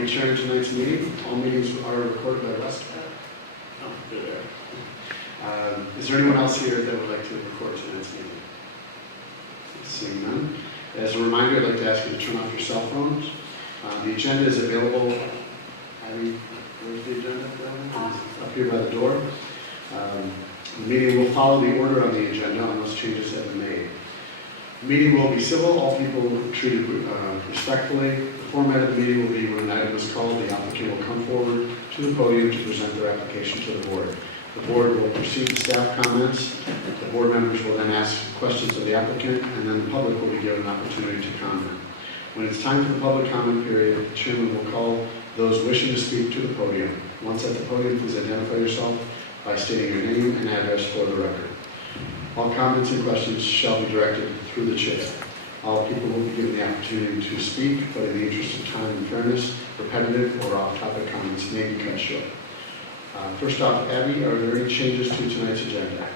be chairing tonight's meeting. All meetings are recorded by Westcott. Oh, they're there. Is there anyone else here that would like to record tonight's meeting? Seeing none. As a reminder, I'd like to ask you to turn off your cell phones. The agenda is available. Abby, where's the agenda? Up here by the door. The meeting will follow the order on the agenda unless changes have been made. The meeting will be civil. All people will be treated respectfully. The format of the meeting will be when an item is called, the applicant will come forward to the podium to present their application to the board. The board will proceed to staff comments. The board members will then ask questions of the applicant, and then the public will be given an opportunity to comment. When it's time for the public comment period, the chairman will call those wishing to speak to the podium. Once at the podium, please identify yourself by stating your name and address for the record. All comments and questions shall be directed through the chair. All people will be given the opportunity to speak, but in the interest of time and fairness, repetitive or off-topic comments may be cut short. First off, Abby, are there any changes to tonight's agenda?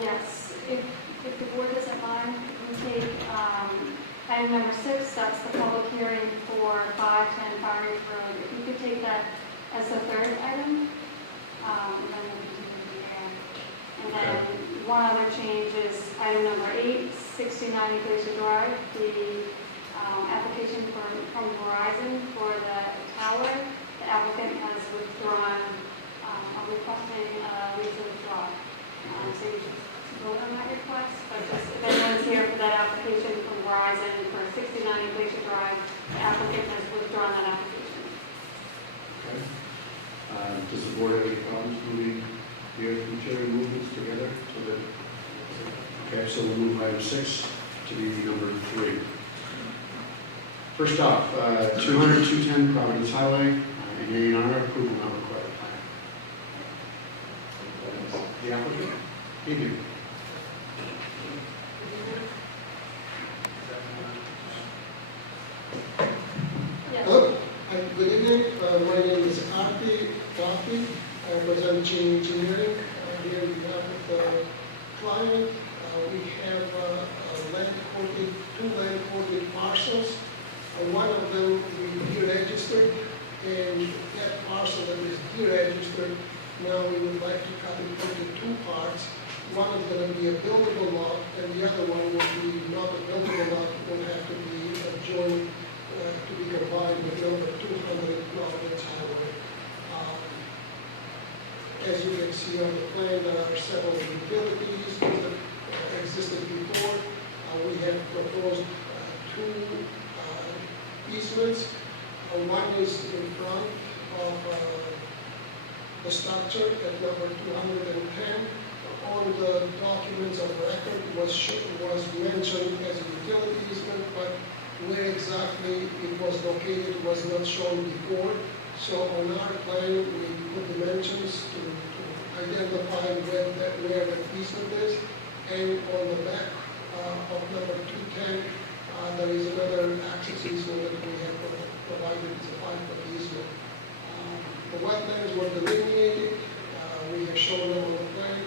Yes. If the board doesn't mind, we take item number 6, that's the public hearing for 510 Farmers Road. If you could take that as the third item, and then we'll continue from there. And then one other change is item number 8, 69 Glacier Drive, the application from Verizon for the tower. The applicant has withdrawn, requesting leave to withdraw. So you should vote on that request, but just if anyone's here for that application from Verizon for 69 Glacier Drive, the applicant has withdrawn that application. Okay. Does the board have any problems moving the earth and movements together? Okay, so we'll move item 6 to be number 3. First off, 200-210 Providence Highway, and A&R approval not required. The applicant? Evening. Yes. Hello, good evening. My name is Arti Rafi. I represent G Engineering. Here we have the client. We have two land-quoted parcels. One of them we deregistered, and that parcel that is deregistered, now we would like to cut it into 2 parts. One is going to be a buildable lot, and the other one will be not a buildable lot. It will have to be joined to be combined with number 200 Providence Highway. As you can see on the plan, there are several utilities that existed before. We have proposed 2 easements. One is in front of the structure at number 210. On the documents of record was mentioned as a utility easement, but where exactly it was located was not shown before. So on our plan, we put dimensions to identify where the easement is. And on the back of number 210, there is another access easement that we have provided. It's a 5-foot easement. The wetlands were delineated. We have shown them on the plan.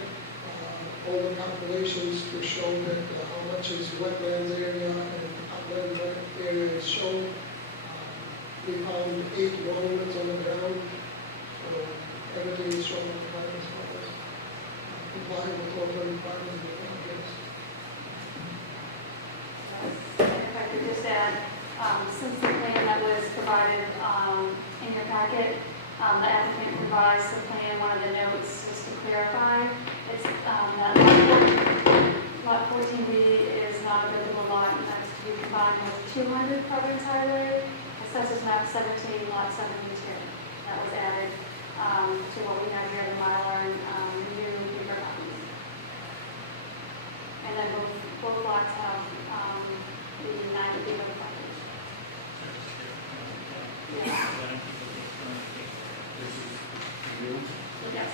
All the calculations to show that how much is wetlands area and upland area is shown. We found 8 monuments on the ground. So everything is shown on the plan as well as complying with all the requirements. If I could just add, since the plan that was provided in your packet, the applicant revised the plan. One of the notes was to clarify, it's that lot 14B is not a buildable lot, and that's to be combined with 200 Providence Highway, assessors map 17, lot 72. That was added to what we have here, the Mylar and new paper copies. And then both lots have the 90 feet of frontage. Yeah. Yes.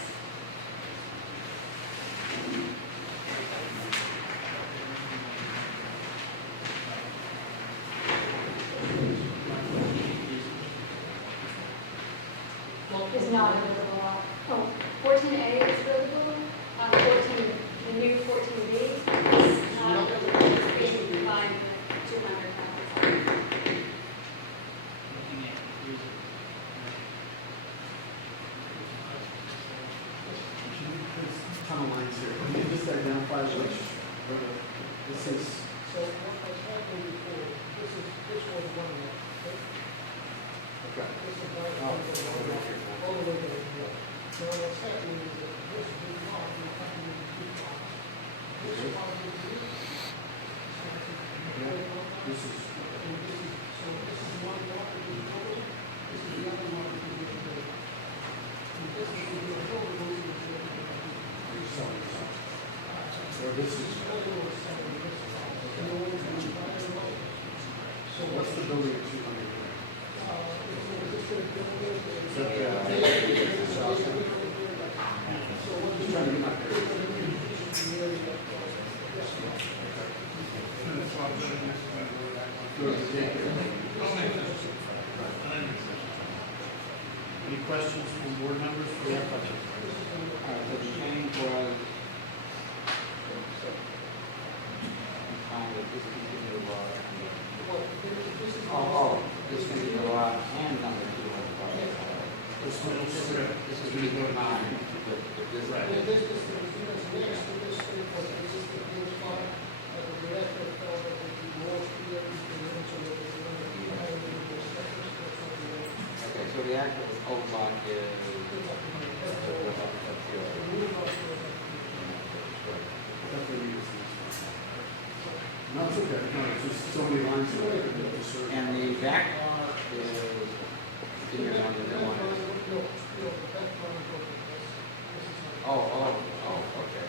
Is not a buildable lot. Oh, 14A is buildable. 14, the new 14B is not a buildable. It's basically combined with 200 houses. Any questions from board members for the applicant? All right, so the change was, discontinue law. Well, this is. Discontinue law and number 2 of the bylaw. This one, This is really combined with this. Right. Yeah, this is next to this thing for the existing use file, the director felt that it would be more clear if the minutes of the Okay, so the actual old lot is. No, it's okay. No, it's just so many lines. And the back lot is, continuing on the new one. Oh, okay.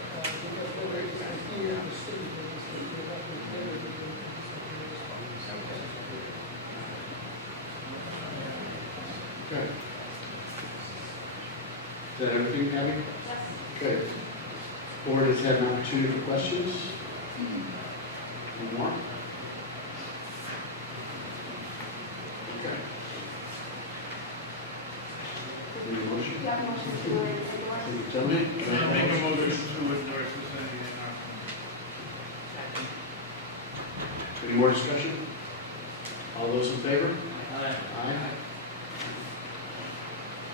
Okay. Is that everything, Abby? Yes. Okay. Board has had an opportunity for questions. Any more? Okay. Any motion? You have a motion to endorse? Gentlemen? Can I make a motion to endorse this NDNR? Any more discussion? All those in favor? Aye. Aye.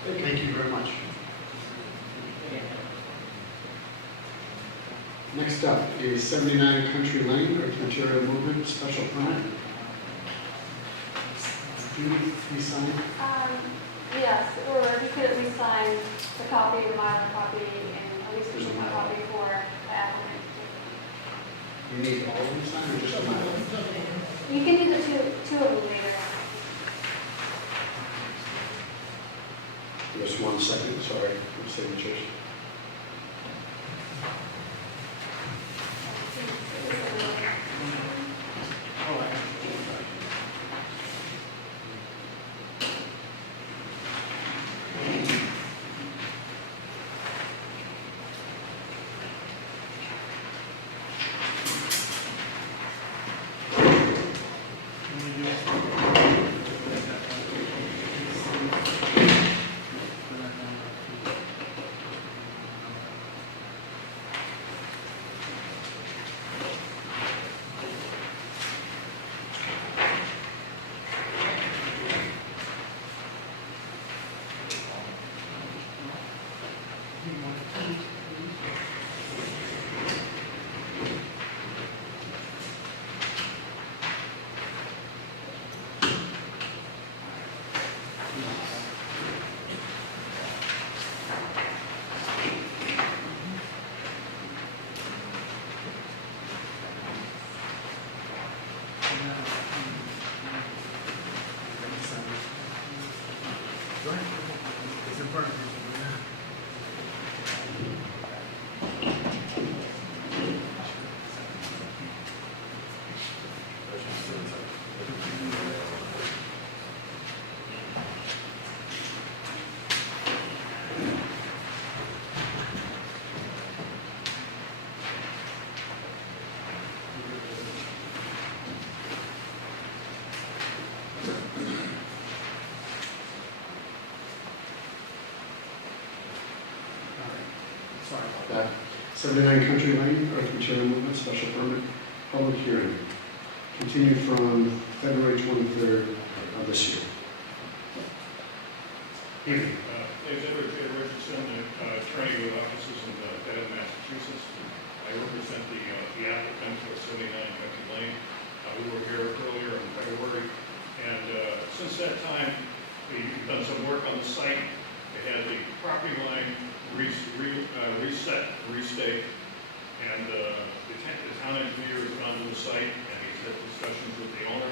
Thank you very much. Next up is 79 Country Lane, Earth Material Movement, special permit. Do you need to be signed? Yes, or you could at least sign the copy, the Mylar copy, and at least There's a keep a Mylar. copy for the applicant. You need all of them signed or just a minor? You can do the two of them later. Just 1 second, sorry, for signatures. All right. It's in front of you. Sorry about that. 79 Country Lane, Earth Material Movement, special permit, public hearing. Continued from February 23rd of this year. Evening. David Edwards, J. Richardson, attorney with offices in Dedham, Massachusetts. I represent the applicant for 79 Country Lane. We were here earlier in February, and since that time, we've done some work on the site. It had the property line reset, restaked, and the town engineer has gone to the site, and he's had discussions with the owner,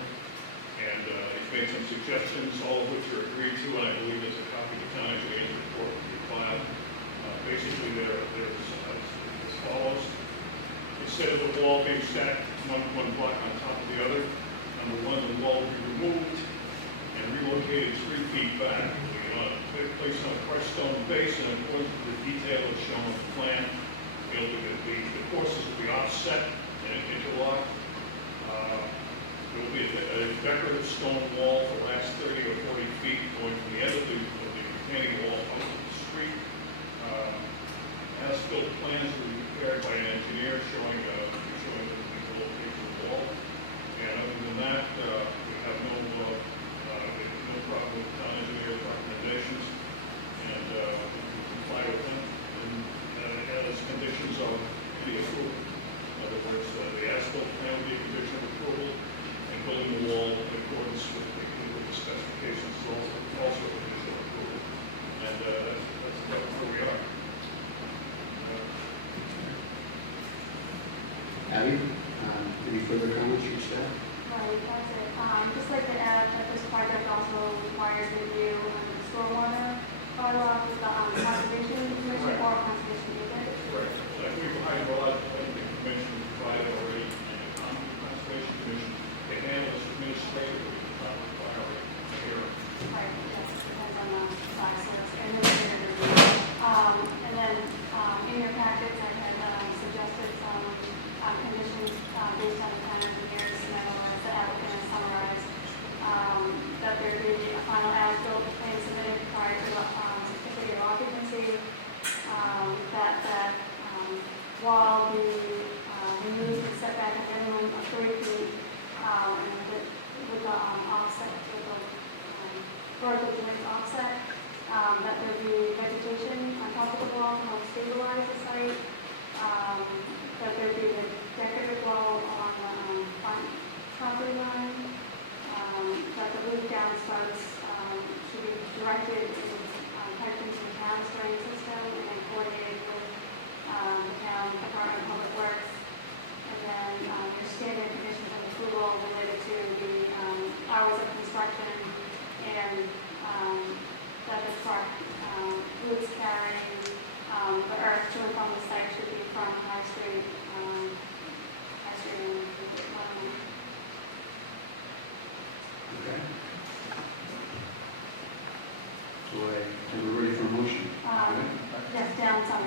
and he's made some suggestions, all of which are agreed to, and I believe there's a copy of the town engineer's report to be filed. Basically, there's as follows. Instead of the wall being stacked one block on top of the other, number one, the wall will be removed and relocated 3 feet back. We placed on a crushed stone base, and according to the detail that's shown on the plan, the courses will be offset and interlocked. There will be a decorative stone wall for the last 30 or 40 feet going from the end of the retaining vertical joint offset, that there be vegetation on top of the wall to help stabilize the site, that there be a decorative wall on the front property line, that the roof downspouts should be directed in piped into the town's drain system and then coordinated with the town Department of Public Works. And then your standard conditions of approval related to the hours of construction and that the truck roots carrying the earth to and from the site should be from High Street. Okay. So we're ready for a motion. Yes, down some.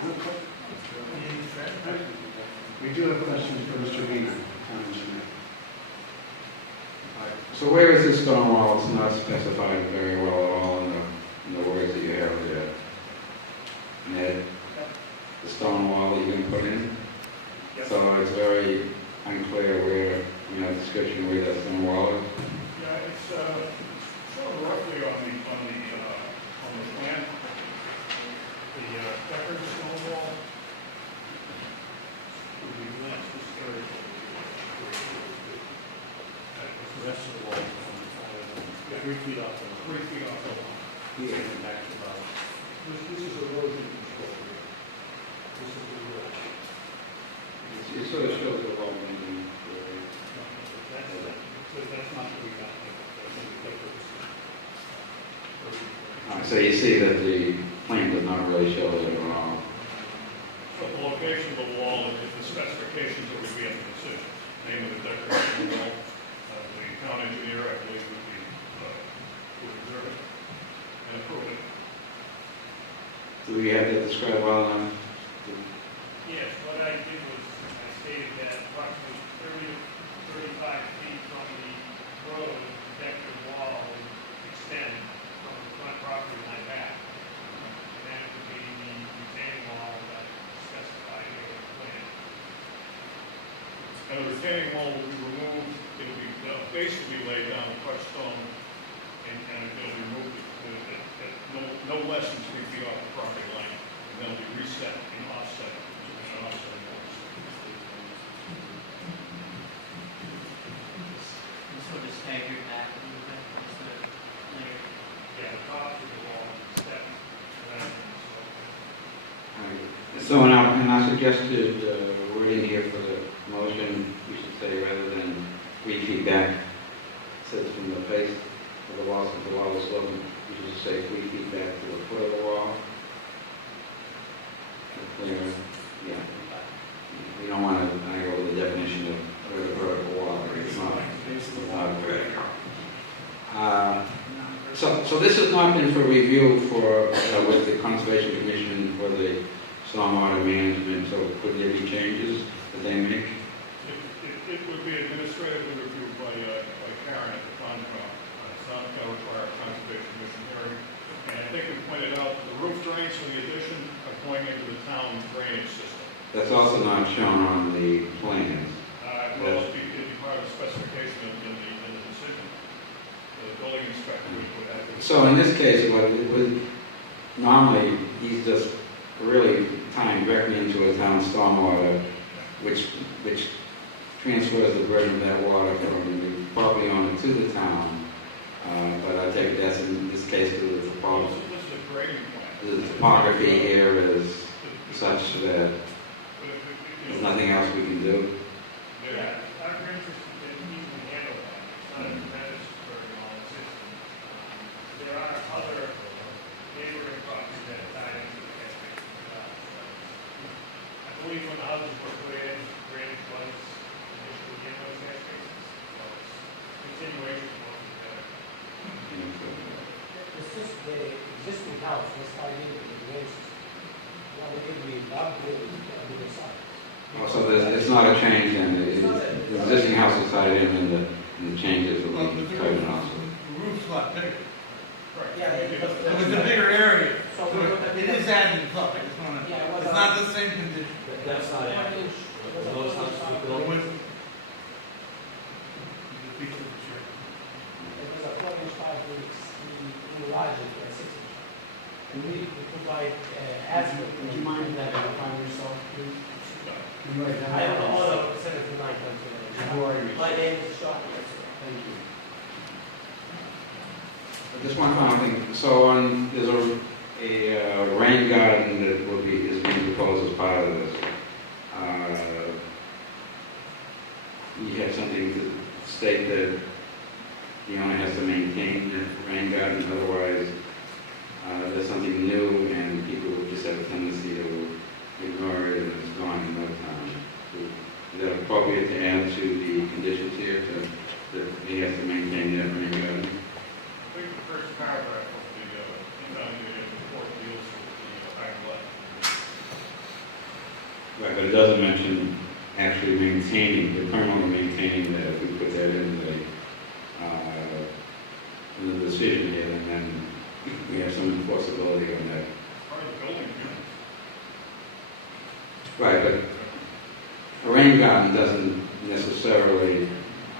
We do have questions for Mr. Weiner, town engineer. So where is this stone wall? It's not specified very well at all in the words that you have there. Ned, the stone wall that you're going to put in? Yes. So it's very unclear where, description where that stone wall is. Yeah, it's shown roughly on the plan. The decorative stone wall. This area. The rest of the wall is on the side of the, 3 feet off the, 3 feet off the line. here and back to about. This is erosion control here. This is the ridge. It sort of shows the wall moving. That's not what we got. So you see that the plan does not really show it at all. So the location of the wall is the specifications that would be in the decision. Name of the decoration wall. The town engineer, I believe, would observe it and approve it. Do we have that described well enough? Yes, what I did was, I stated that approximately 30 to 35 feet from the road, the decorative wall would extend from the front property line back. And that would be the retaining wall that specified in the plan. And the retaining wall will be removed. It will be basically laid down with crushed stone and it will be removed at no less than 3 feet off the property line. And then it'll be reset and offset. Sort of staggered back a little bit, instead of layered. Yeah, the top of the wall steps, So in our suggested wording here for the motion, we should say rather than 3 feet back, says from the face of the wall, since the wall is sloping, we should just say 3 feet back to the foot of the wall. Clear, yeah. We don't want to go with the definition of where the vertical wall is. It's not vertical. So this has not been for review for, with the Conservation Commission for the stormwater management, so could there be changes that they make? It would be administratively reviewed by Karen at the Concom. It's not going to require a conservation commission hearing. And I think we pointed out the roof drains from the addition are going into the town drainage system. That's also not shown on the plans. Well, it'd be part of the specification in the decision. The building inspector would put that. So in this case, what it would, normally, he's just really tying directly into a town stormwater, which transfers the burden of that water from the property owner to the town. But I take that's in this case to the topography. This is a grading plan. The topography here is such that there's nothing else we can do. Yeah, our interest in easily handle that. It's not a tremendous burden on the system. There are other neighboring properties that are tied into the catch basin as well. I believe when the houses were put in, drainage was initially in those catch basins. So it's continuation of what we had. It's just the existing house was tied into the drainage system. Now they could be upgraded on the side. So it's not a change in the existing house is tied in and the changes will Well, be the tied in also. roof's a lot bigger. Right. Yeah, So it's a bigger area. So So it is adding up. I just want to, Yeah, it was, it's not the same condition. That's not accurate. Those houses were It built. was. It was a 4-inch 5 weeks, we provide, asphalt. Would you mind identifying yourself, please? Can you I identify am the yourself? owner of 79 Country Who are Lane. you? My name is Sean Hanson. Thank you. Just one final thing, so on, there's a rain garden that is being proposed as part of this. You have something to state that the owner has to maintain the rain garden, otherwise, there's something new and people will just have a tendency to ignore it and it's gone in no time. Is that appropriate to add to the conditions here, that he has to maintain that rain garden? I think the first paragraph of the evaluated report deals with the back left. Right, but it doesn't mention actually maintaining, the permanently maintaining that, if we put that in the decision here, and then we have some enforceability on that. Part of the building unit. Right, but a rain garden doesn't necessarily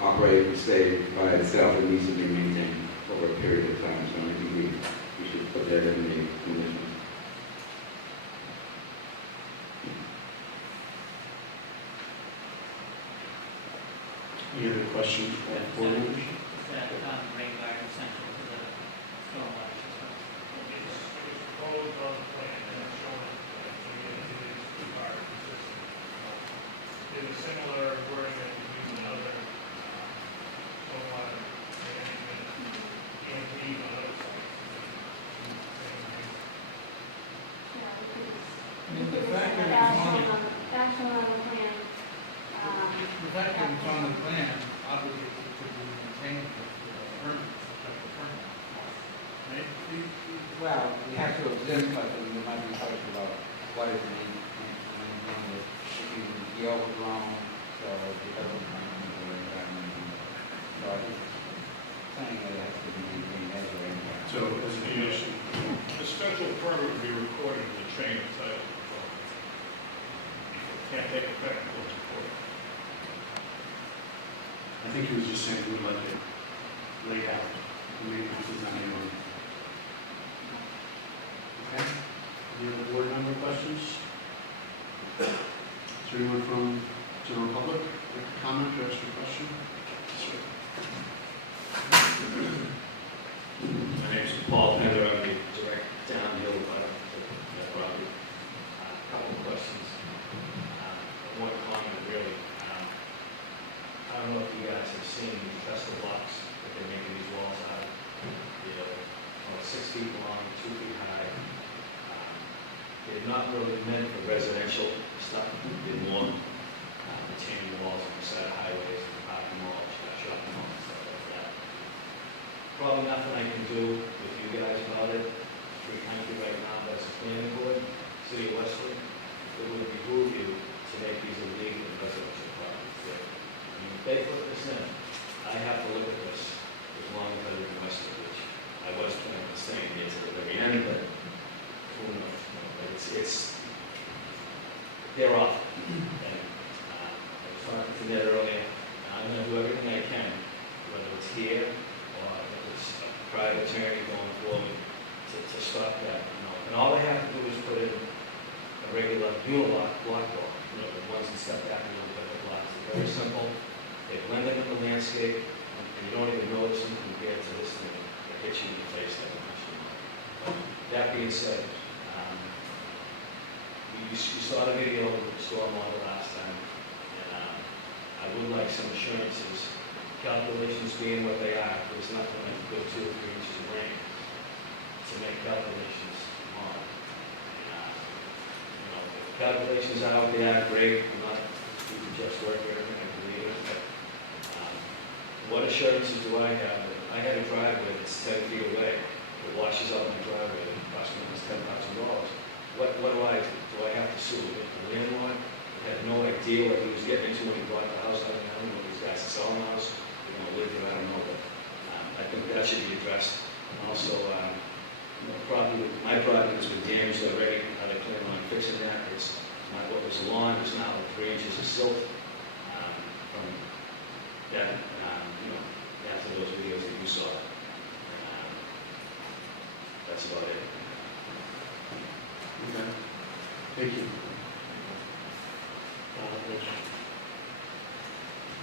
operate and stay by itself, it needs to be maintained over a period of time, so I think we should put that in the conditions. Any other questions for our board members? That rain garden essential to the stormwater system. It was proposed on the plan and it's shown on the plan, so it is two-part system. There's a similar wording that we use in other stormwater management and we on other sites. Yeah, we could just- I mean, the fact that That's it's on, shown that's shown on the plan. the fact that it's on the plan, obviously it should be maintained with the permit, special permit. Right? Well, we have to exist, but there might be questions about what is maintained with, if you be overgrown, so it doesn't maintain the rain garden. So I think saying that it has to be maintained as a rain garden. So, as a condition, The special permit would be recorded in the chain of title. Can't take effect until it's recorded. I think he was just saying we would like it laid out, maintenance is not anyone. Okay? Any other board member questions? Is there anyone from general public like to comment or ask a question? Sir. My name is Paul Pender, I'm the direct downhill butter to that property. A couple of questions. One comment really. I don't know if you guys have seen the trestle blocks that they're making these walls out of. They're 6 feet long, 2 feet high. They're not really meant for residential stuff. They're more retaining walls on the side of highways and parking malls, shopping malls, and stuff like that. Probably nothing I can do with you guys about it. Free country right now, that's a planning board, city of Westwood. It would behoove you to make these illegal in residential properties there. I mean, if they put this in, I have to look at this as long as I live in Westwood, which I was planning on staying here to the very end, but who knows? They're off. And I was talking to Ned earlier, and I'm gonna do everything I can, whether it's here or if it's a private attorney going forward, to stop that, And all they have to do is put in a regular block door, the ones that step back a little bit, the blocks. They're very simple. They blend in the landscape, and you don't even notice them compared to this thing that hits you in the face like a machine. That being said, you saw the video of the stormwater last time, and I would like some assurances, calculations being what they are. There's nothing like go 2 or 3 inches of rain to make calculations on. If calculations are out there, great. I'm not you can just work here, I believe it. But what assurances do I have that I had a driveway that's 10 feet away, it washes out my driveway, it costs me almost $10,000. What do I do? Do I have to sue the landlord? I had no idea what he was getting into when he bought the house. I don't know these guys that sell the house. They're going to live there, I don't know. But I think that should be addressed. And also, my property has been damaged already. They plan on fixing that. It's not what was a lawn. It's now 3 inches of silt from that, after those videos that you saw. That's about it. Okay. Thank you. Rich?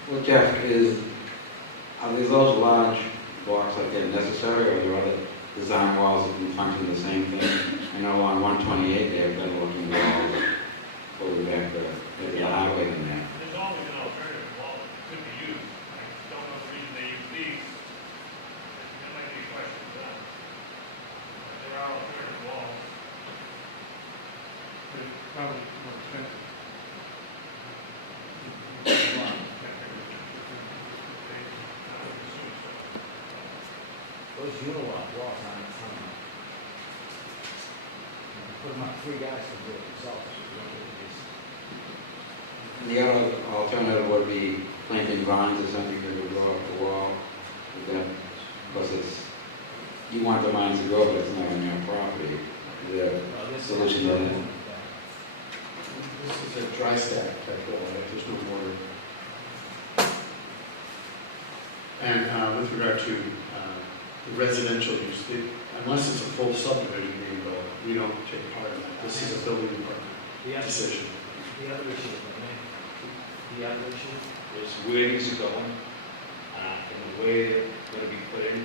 Well, Jeff, are these those large blocks like that necessary, or are there other design walls that can function the same thing? I know on 128 they have better looking walls over back at the highway than that. There's always an alternative wall that could be used. I just don't know the reason they use these. There might be a question for that. But there are alternative walls. But it's probably more expensive. Those unilock walls on the front. Put them up, 3 guys can do it themselves. You don't need this. And the other alternative would be planting vines or something that would go up the wall. Is that, because you want the vines to grow, but it's not on your property. Is there a solution to that? This is a dry stack type wall, right? There's no mortar. And with regard to the residential use, unless it's a full subdivision being built, we don't take part of that. This is a building department decision. The other issue is the other issue. is where these are going, and the way they're gonna be put in.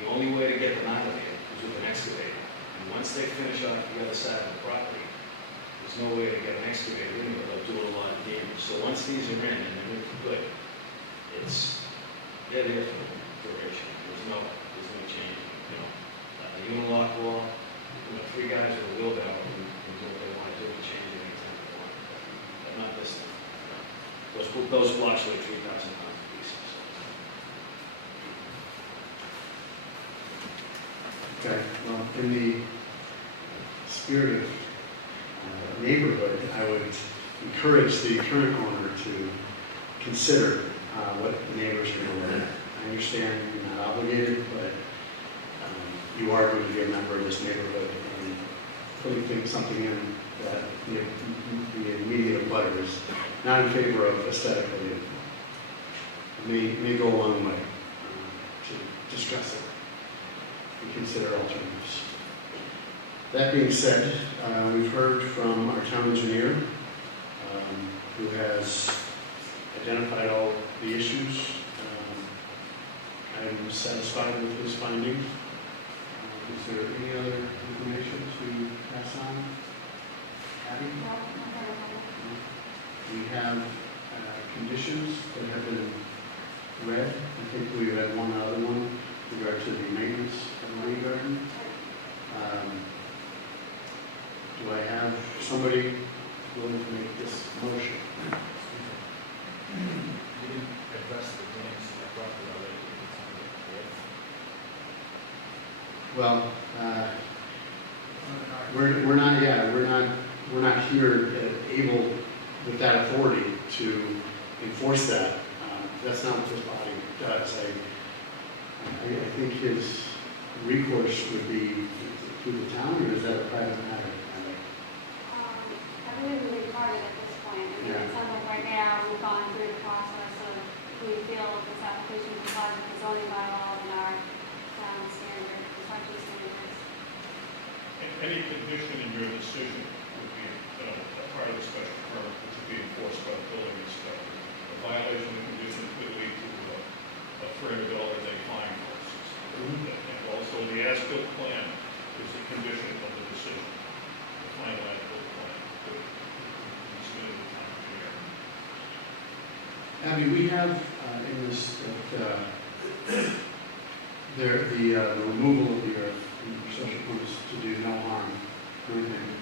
The only way to get them out of there is with an excavator. And once they finish off the other side of the property, there's no way to get an excavator in there, they'll do a lot of damage. So once these are in and they're in good, they're there for the duration. There's no change, you know. A unilock wall, 3 guys with a wheelbarrow can do what they want to do and change it anytime they want. But not this thing. Those blocks weigh 3,000 pounds apiece. Okay, well, in the spirit of neighborhood, I would encourage the current owner to consider what the neighbors are going to do. I understand you're not obligated, but you are going to be a member of this neighborhood, and putting something in that the immediate abutter is not in favor of aesthetically, it may go a long way to stress it and consider alternatives. That being said, we've heard from our town engineer, who has identified all the issues. I'm satisfied with his finding. Is there any other information to pass on? Abby? We have conditions that have been read. I think we had one other one with regard to the maintenance of the rain garden. Do I have somebody willing to make this motion? You didn't address the damage to that property already. Well, we're not here able with that authority to enforce that. That's not what this body does. I think his recourse would be through the town, or is that a private matter? I believe we've started at this point. I mean, Yeah. it sounds like right now we've gone through the process of, we feel this application complies with the zoning bylaws and our town standard, construction standards. Any condition in your decision would be, a part of the special permit, which would be enforced by the building inspector. A violation of the condition could lead to a $300 fine, for instance. And also, the as-built plan is a condition of the decision, the final as-built plan. That we submitted to the town engineer. Abby, we have in this, the removal of the earth in social points to do no harm or anything.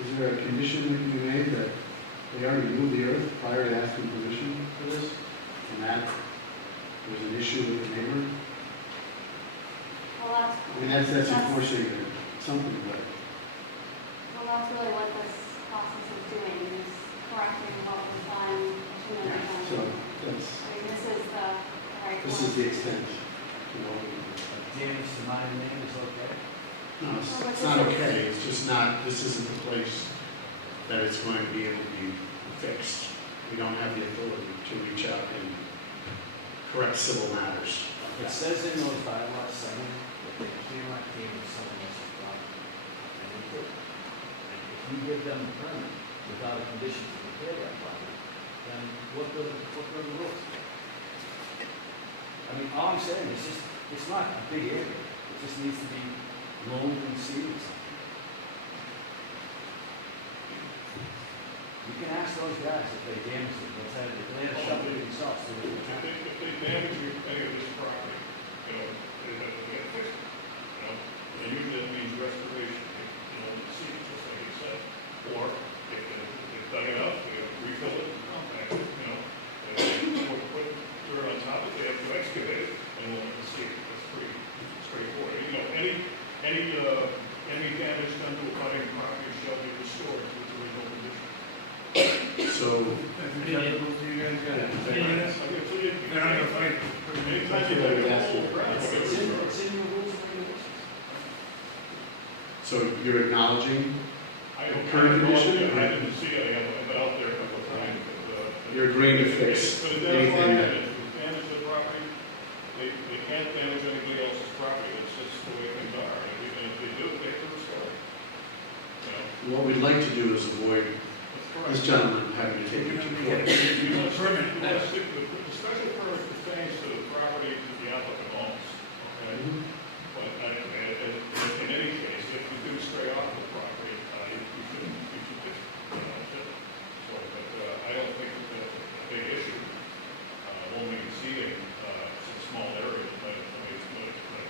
Is there a condition that can be made that they already moved the earth prior to asking permission for this? And that there's an issue with the neighbor? Well, that's. I mean, that's enforcing something, but Well, that's really what this process is doing, is correcting what was done too many yeah, times. so that's, I mean, this is the right one. this is the extent. You know, Damage to my name is okay. no, it's not okay, it's just not, this isn't the place that it's going to be able to be fixed. We don't have the authority to reach out and correct civil matters. It says in those bylaws saying that they cannot damage someone else's property. And they put you give them a permit without a condition to repair that property, then what are the rules? I mean, all I'm saying is just, it's not a big area, it just needs to be loaned and seeded. You can ask those guys if they damage it, they'll tell you, they had to shovel it themselves. So they can- If they damage any of this property, they have to get fixed, and usually that means restoration, see, just like you said. Or if they've dug it up, they have to refill it, compact it, they put dirt on top of it, they have to excavate it, and we'll have to see it. That's pretty straightforward. Any damage done to a budding property shall be restored to its original condition. So, That's acceptable to you guys, guys? They're not gonna fight. Anytime you have a whole ground, It's in your rules and regulations. so you're acknowledging, I don't Current condition? I didn't see it, I've been out there a couple of times, but. you're agreeing to fix But anything identify that, that if you damage the property, they can't damage anybody else's property, it's just the way things are, and if they do, they have to restore it. what we'd like to do is avoid this gentleman having to take it to court. You want to stick with, the special permit pertains to the property that the applicant owns, okay? But in any case, if you do stray off the property, you should just, so, but I don't think that that's a big issue. Only exceeding some small areas might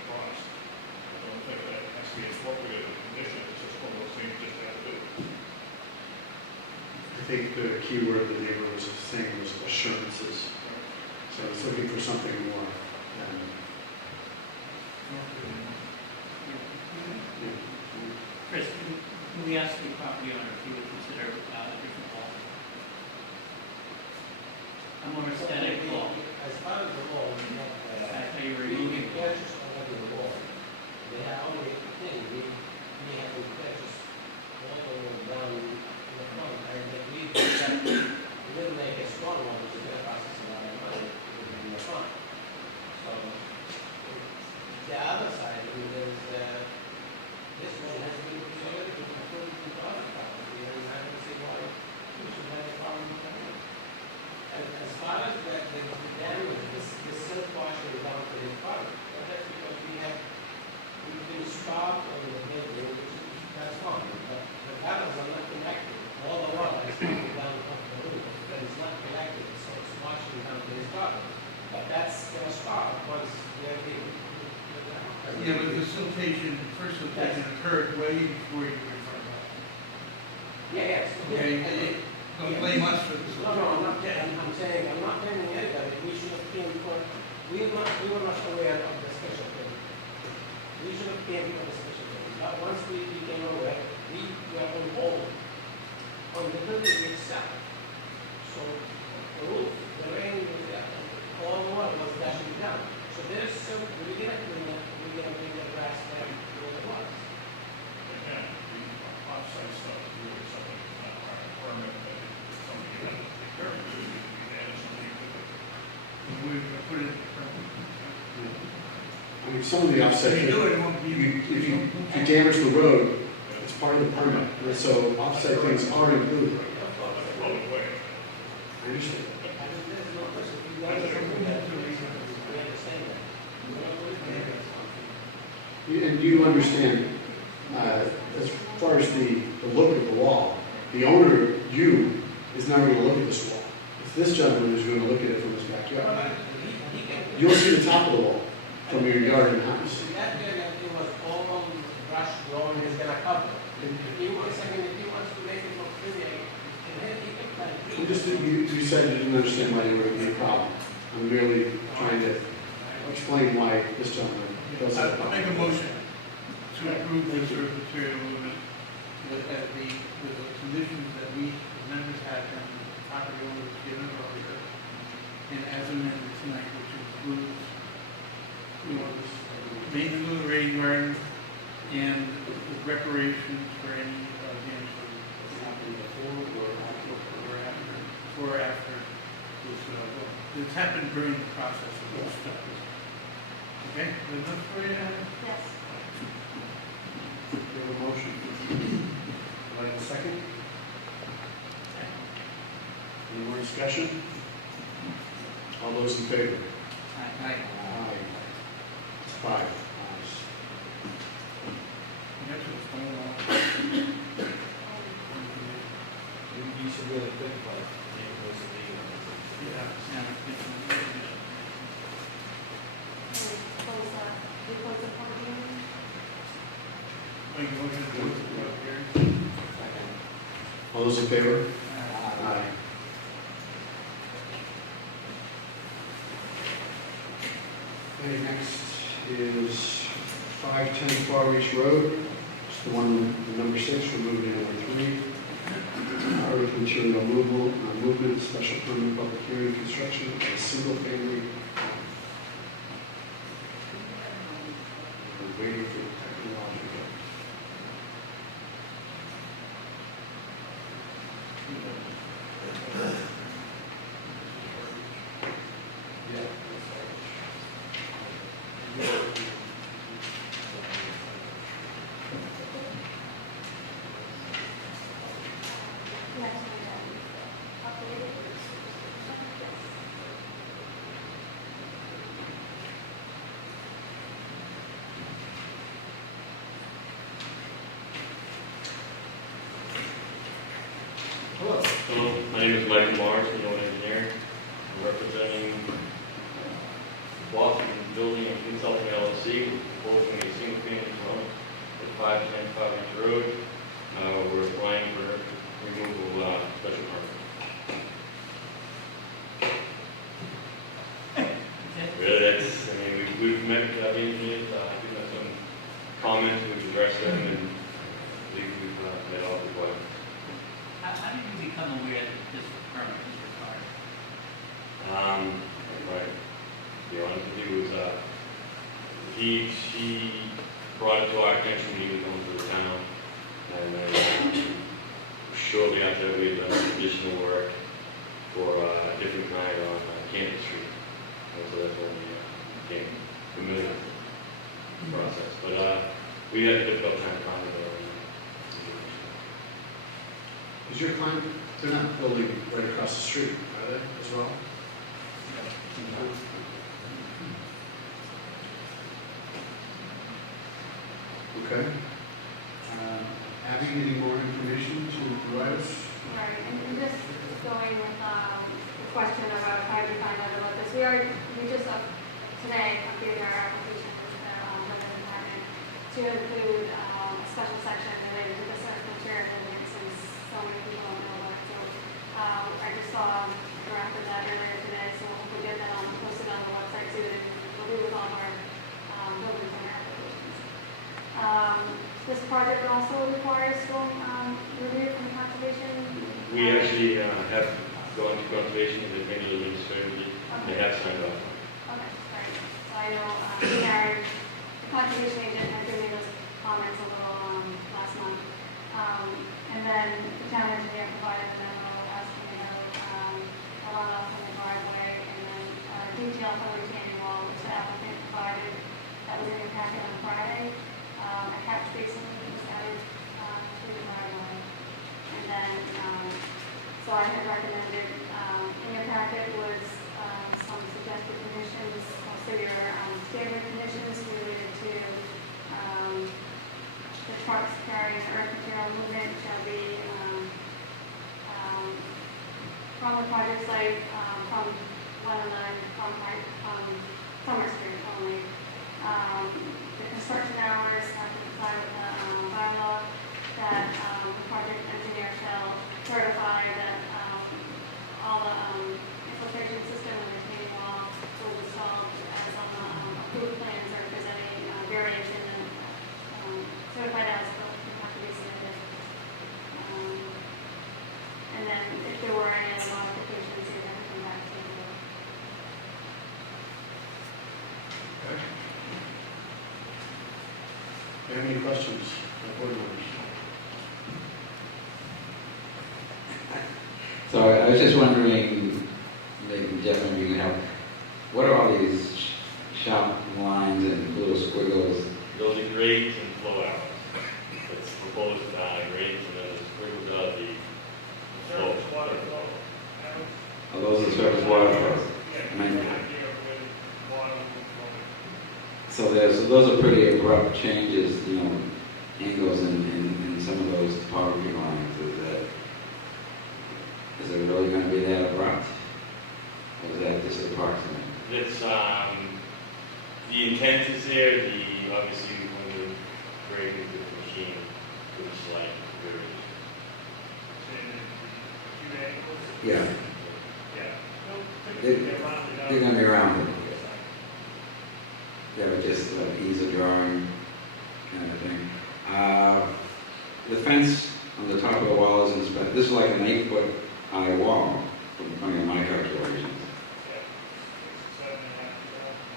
cost. I don't think that has to be appropriate in condition, it's just one of those things you just have to do. I think the key word the neighbor was saying was assurances. So I was looking for something more. Chris, can we ask the property owner if he would consider a different wall? A more aesthetic wall. As part of the law, we have, That's how you were we moving. purchase already the wall. They have only a thing, we have to purchase all the way down in the front, and then we didn't make a strong one, which is gonna cost us a lot of money in the front. So, the other side, I mean, there's, this one has been already controlled in the other property, and I don't see why we should have a problem with that. And as far as the damage, this silk washing is down to this part, that's because we've been stopped on the building, that's fine, but the panels are not connected. All the water is coming down off the roof, but it's not connected, so it's washing down to this part. But that's gonna stop once they're being. Yeah, but the siltation, first siltation occurred way before you were in front of us. Yes. Okay, don't blame us for this. No, I'm not, I'm saying, I'm not blaming anybody, we should have came for, we were not aware of the special permit. We should have came for the special permit, but once we became aware, we were on hold on the building itself. So, the roof, the rain was there, all the water was dashing down. So there's some, we're gonna bring the grass down where it was. Again, the offsite stuff is really something that's not part of the permit, but it's something you have to take care of, because you manage to leave it. We put it in the permit. I mean, some of the offset, If you do if it, it won't be. you damage the road, it's part of the permit. And so offset things are included. Well, way. I understand. And there's no question, if you guys are doing that, we understand that. We don't really care about something. And you understand, as far as the look of the wall, the owner, you, is never going to look at this wall. It's this gentleman who's going to look at it from his backyard. You'll see the top of the wall from your yard and house. That area, it was all brush growing, is gonna cover. If he wants to make it look pretty, and then he can plant You trees. you said you didn't understand why there would be a problem. I'm merely trying to explain why this gentleman doesn't have a I'll make a problem. motion to approve the sort of material movement with the conditions that we, the members had, and the property owner was given earlier, and as amended tonight, which includes, maintenance of the rain garden and the reparations for any damage that happened before or after this, it's happened during the process of this stuff. Okay, good enough for you now? Yes. We have a motion. Would like a second? Any more discussion? All those in favor? Aye. Aye. It's 5 ayes. Next is Stonewall. You should really think about making those illegal. Yeah. We close the public hearing. Make a motion to close the public hearing. All those in favor? Aye. Aye. Okay, next is 510 Far Reach Road. It's the one, the number 6, removing number 3. Earth material movement, special permit, public hearing, construction of a single family. We're waiting for technological. Yeah. Yes, updated. Hello. Hello, my name is Michael Mars, I'm an engineer. I'm representing Boston Building and Consulting LLC, proposing a single family home at 510 Far Reach Road. We're applying for removal special permit. Really, that's, I mean, we've met the engineers, given us some comments, we've addressed them, and I believe we've met all the requirements. How did you become aware that this permit is required? Right. To be honest with you, was, she brought it to our attention when he was going to the town. And then shortly after that, we had done some additional work for a different kind on Canton Street. And so that's when we became familiar with the process. But we had a difficult time finding it. Is your client, they're not building right across the street, are they, as well? Okay. Abby, any more information to provide us? Right, and just going with the question about how you find out about this, we just today updated our application with the building department to include a special section related to the earth material movement, since so many people don't know about it. So I just saw drafted that earlier today, so we'll get that posted on the website too, and it'll be with all our building permit applications. This project also requires storm review from conservation. We actually have gone to conservation, they've made it administratively, and they have signed off. Okay, great. So I know, Karen, the conservation agent, had given me those comments a little last month. And then the town engineer provided a memo asking about a runoff from the driveway, and then detail from the retaining wall, which the applicant provided. That was in your packet on Friday. A catch basin was added to the driveway. And then, so I had recommended, in your packet was some suggested conditions, also your standard conditions related to the trucks carrying earth material movement shall be from the project site, from 109, from Summer Street only. The construction hours have to comply with the bylaw, that the project engineer shall certify that all the infiltration system and retaining wall was installed as on the approved plans, or if there's any variation, then certified as will have to be submitted. And then if there were any other modifications, you'd have to come back to the board. Okay. Do you have any questions, board members? So I was just wondering, maybe Jeff, maybe you can help, what are all these sharp lines and little squiggles? Those are grades and flow hours. It's proposed grades, and then there's pretty abrupt changes, you know, angles in some of those topography lines. Is it really going to be that abrupt? Or is that just approximate? It's, the intent is there, obviously, when you're grading with the machine, it's like very, Yeah, Yeah. No, typically they're rounded out. they're going to be rounded. Yeah, but just ease of drawing kind of thing. The fence on the top of the wall is inspected. This is like an 8-foot high wall, according to my calculations.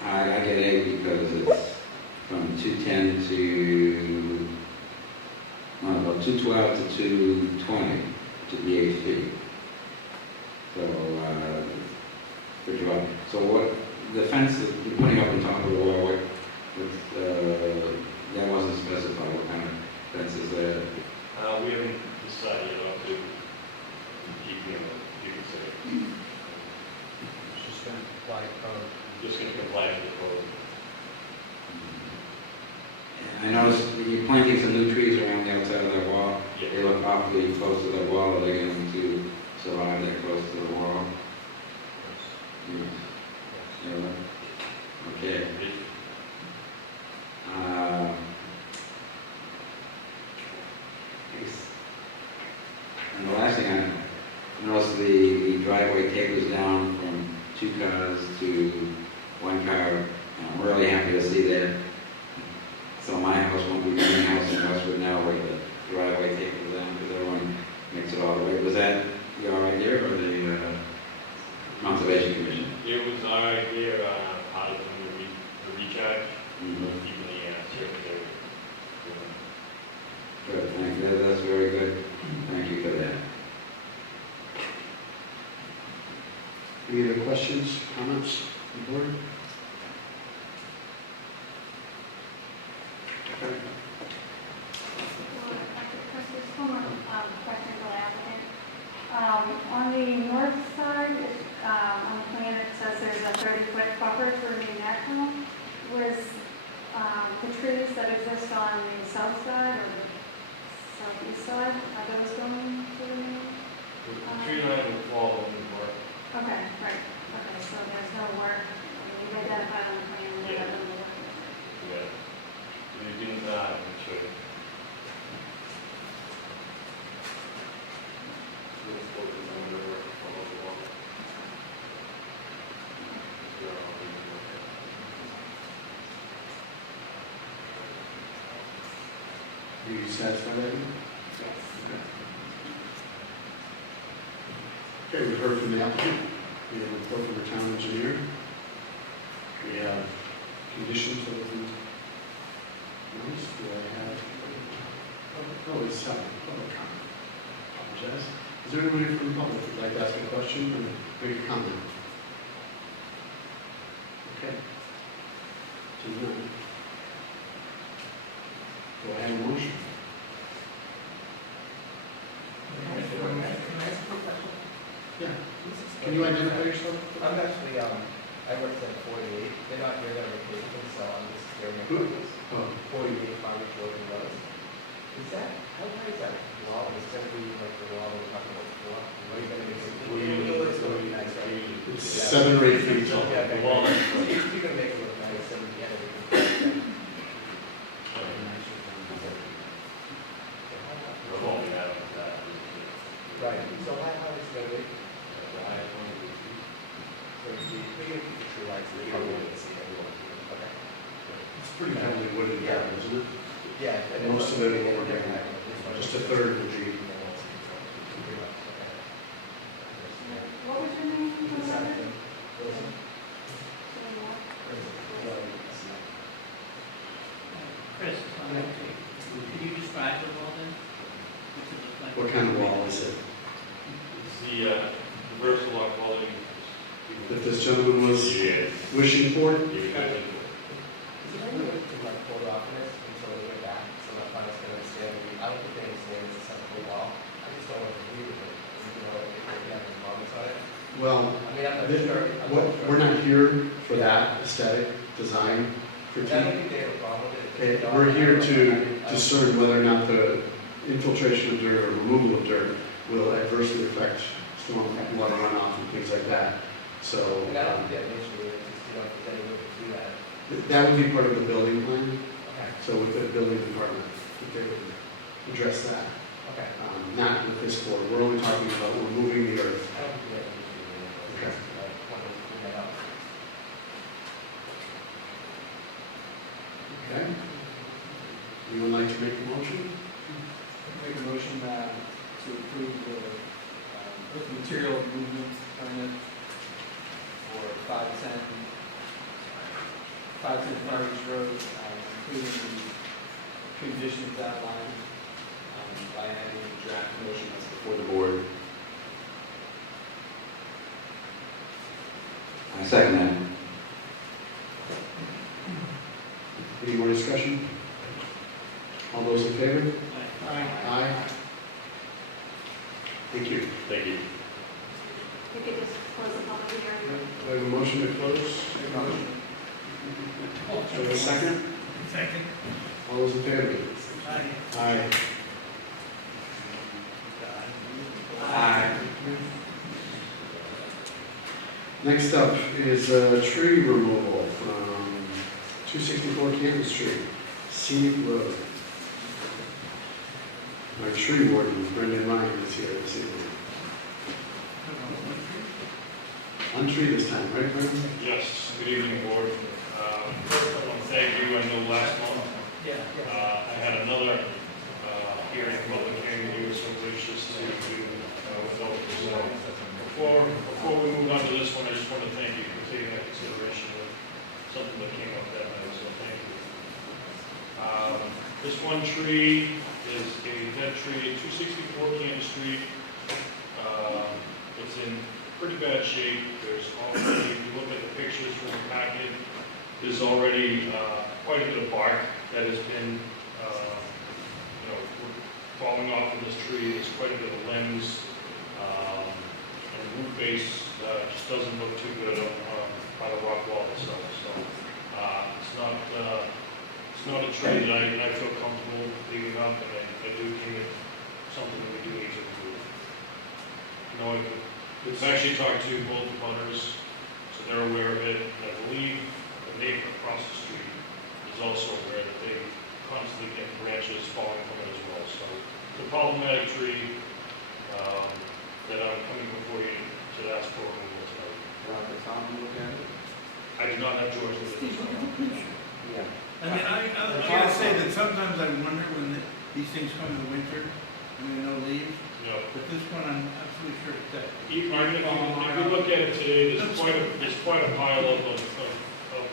I get 8 because it's from 210 to, about 212 to 220 to be 8 feet. So, good job. So what, the fence that you're putting up on top of the wall, that wasn't specified, what kind of fence is that? we haven't decided yet on to keep them, you can say, It's just going to apply code. just going to comply with the code. I noticed that you're planting some new trees around the outside of that wall. Yeah. They look awfully close to the wall. Are they going to survive that close to the wall? Yes. Yeah. Okay. And the last thing I noticed, the driveway tapers down from 2 cars to 1 car. I'm really happy to see that. So my house won't be the only house in Westwood now where the driveway tapers down because everyone makes it all the way. Was that your idea or the Conservation Commission? It was our idea, part of the recharge, keeping the circular. Good, thank you. That's very good. Thank you for that. Any other questions, comments from the board? Okay. Just one more question for the applicant. On the north side, on the plan, it says there's a 30-foot buffer to remain natural. Was the trees that exist on the south side or the southeast side, are those going to remain? The tree line would fall when we work. Okay, right. Okay, so there's no work. You've identified on the plan, there's no work. Yeah. We didn't, ensure. Are you satisfied with that? Yes. Okay, we've heard from the applicant. We have a report from the town engineer. We have conditions that have been noticed. Do I have? Oh, it's public comment. Apologize. Is there anybody from the public who'd like to ask a question or make a comment? Okay. Do I have a motion? Yeah. Can you identify yourself? I'm actually, I work at 48. They're not here, they're vacation, so I'm just here. Oh. 48 Farmers Road in Rose. Is that, how high is that wall? Is that going to be like the wall we're talking about before? Are you going to make it? It's going to be nice, right? It's 7 or 8 feet tall. Yeah, The wall is- you're going to make it look nice and yeah, everything. We're holding out on that. Right, so how high is it going to be? The highest one would be So it'd be, we're going to keep the tree lights, so you probably won't see everyone. Okay. It's pretty heavily wooded, Yeah. isn't it? Yeah. and then Most of it they're will they're be- high. Just a third would be. What was your name? Chris, can you describe the wall then? What's it look like? What kind of wall is it? It's the, Versalock quality. That this gentleman was Yeah. wishing for? Yeah. Is there any way to like hold off on this until we get back, so my client's gonna understand, I don't think they understand this is something wall, I just don't want to agree with it, you know, if they have any comments on it. Well, I mean, I'm not sure. I'm not sure. we're not here for that aesthetic design I critique. don't think they have a problem with it, if We're here to discern whether or not the infiltration of dirt or removal of dirt will adversely affect storm water runoff and things like that. So And I don't get an issue with it, just, you know, if there's any way to do that. that would be part of the building plan. Okay, So with the building department, if they would address that, okay. not with this board. We're only talking about removing the earth. I don't think we have an issue with it. Okay. Just, wanted to bring that up. Okay. Anyone like to make a motion? Make a motion to approve the earth material movement permit for 510 Far East Road, including the conditions outlined by adding a draft motion that's before the board. I second that. Any more discussion? All those in favor? Aye. Thank you. Thank you. We could just close the public hearing. Do I have a motion to close? Do I have a second? Second. All those in favor? Aye. Aye. Next up is tree removal from 264 Campus Street, Scenic Road. Our tree warden, Brendan Ryan, is here this evening. Untree this time, right, Brendan? Yes, good evening, board. First, I want to thank you. I know last month, I had another hearing, public hearing, you were so gracious to do without result. Before we move on to this one, I just want to thank you for taking that consideration of something that came up that night, so thank you. This one tree is a dead tree at 264 Canton Street. It's in pretty bad shape. There's already, if you look at the pictures from the packet, there's already quite a bit of bark that has been, falling off of this tree. There's quite a bit of limbs, and the root base just doesn't look too good on the rock wall itself. So it's not a tree that I feel comfortable leaving up, and I do think it's something that we do need to remove. I've actually talked to both the butters, so they're aware of it, and I believe the neighbor across the street is also aware that they constantly get branches falling from it as well. So it's a problematic tree that I'm coming before you to ask for removal tonight. Tom, look at it? I do not have George with this one. Yeah. I mean, I gotta say that sometimes I wonder when these things come in the winter, and there are no leaves, Yeah. but this one I'm absolutely sure it's dead. Even if you look at it today, there's quite a pile of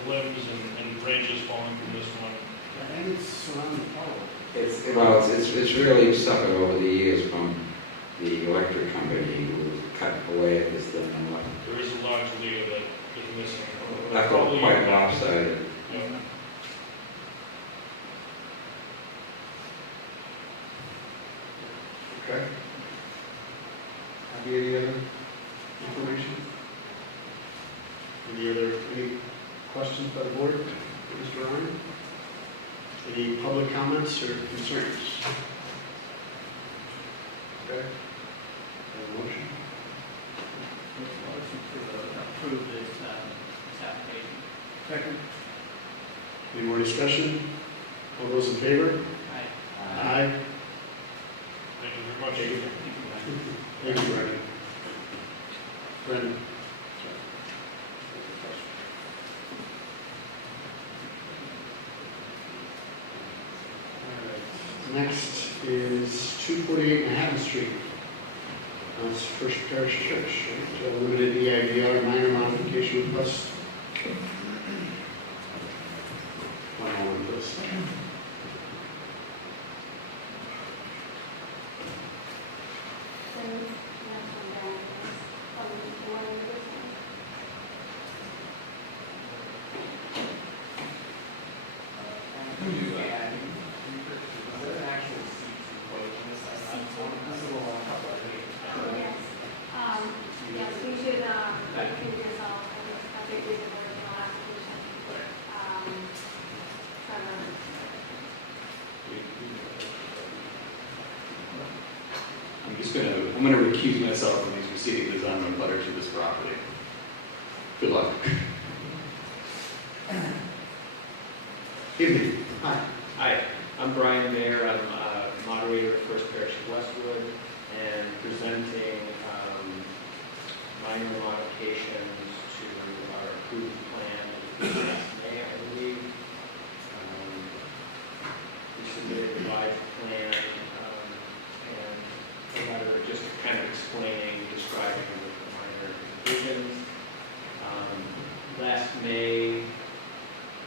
limbs and branches falling from this one. And it's surrounding all of It's really suffered over the years from the electric company who cut away at this thing and There is a large leader that is missing. left it quite lopsided. Yeah. Okay. Have you any other information? Any questions by the board, Mr. Ryan? Any public comments or concerns? Okay. Have a motion? Motion to approve this application. Second. Any more discussion? All those in favor? Aye. Aye. Thank you very much. Thank you, Brendan. Brendan? All right. Next is 248 Manhattan Street. That's First Parish Church, right? Limited EIDR minor modification request. One moment, please. Yes, we should, we can resolve, I think we I'm gonna recuse myself from these proceedings as I'm a butter to this property. Good luck. Evening. Hi. Hi, I'm Brian Mayer. I'm moderator of First Parish of Westwood and presenting minor modifications to our approved plan last May, I believe. We submitted a revised plan and a letter just kind of explaining, describing the minor revisions. Last May,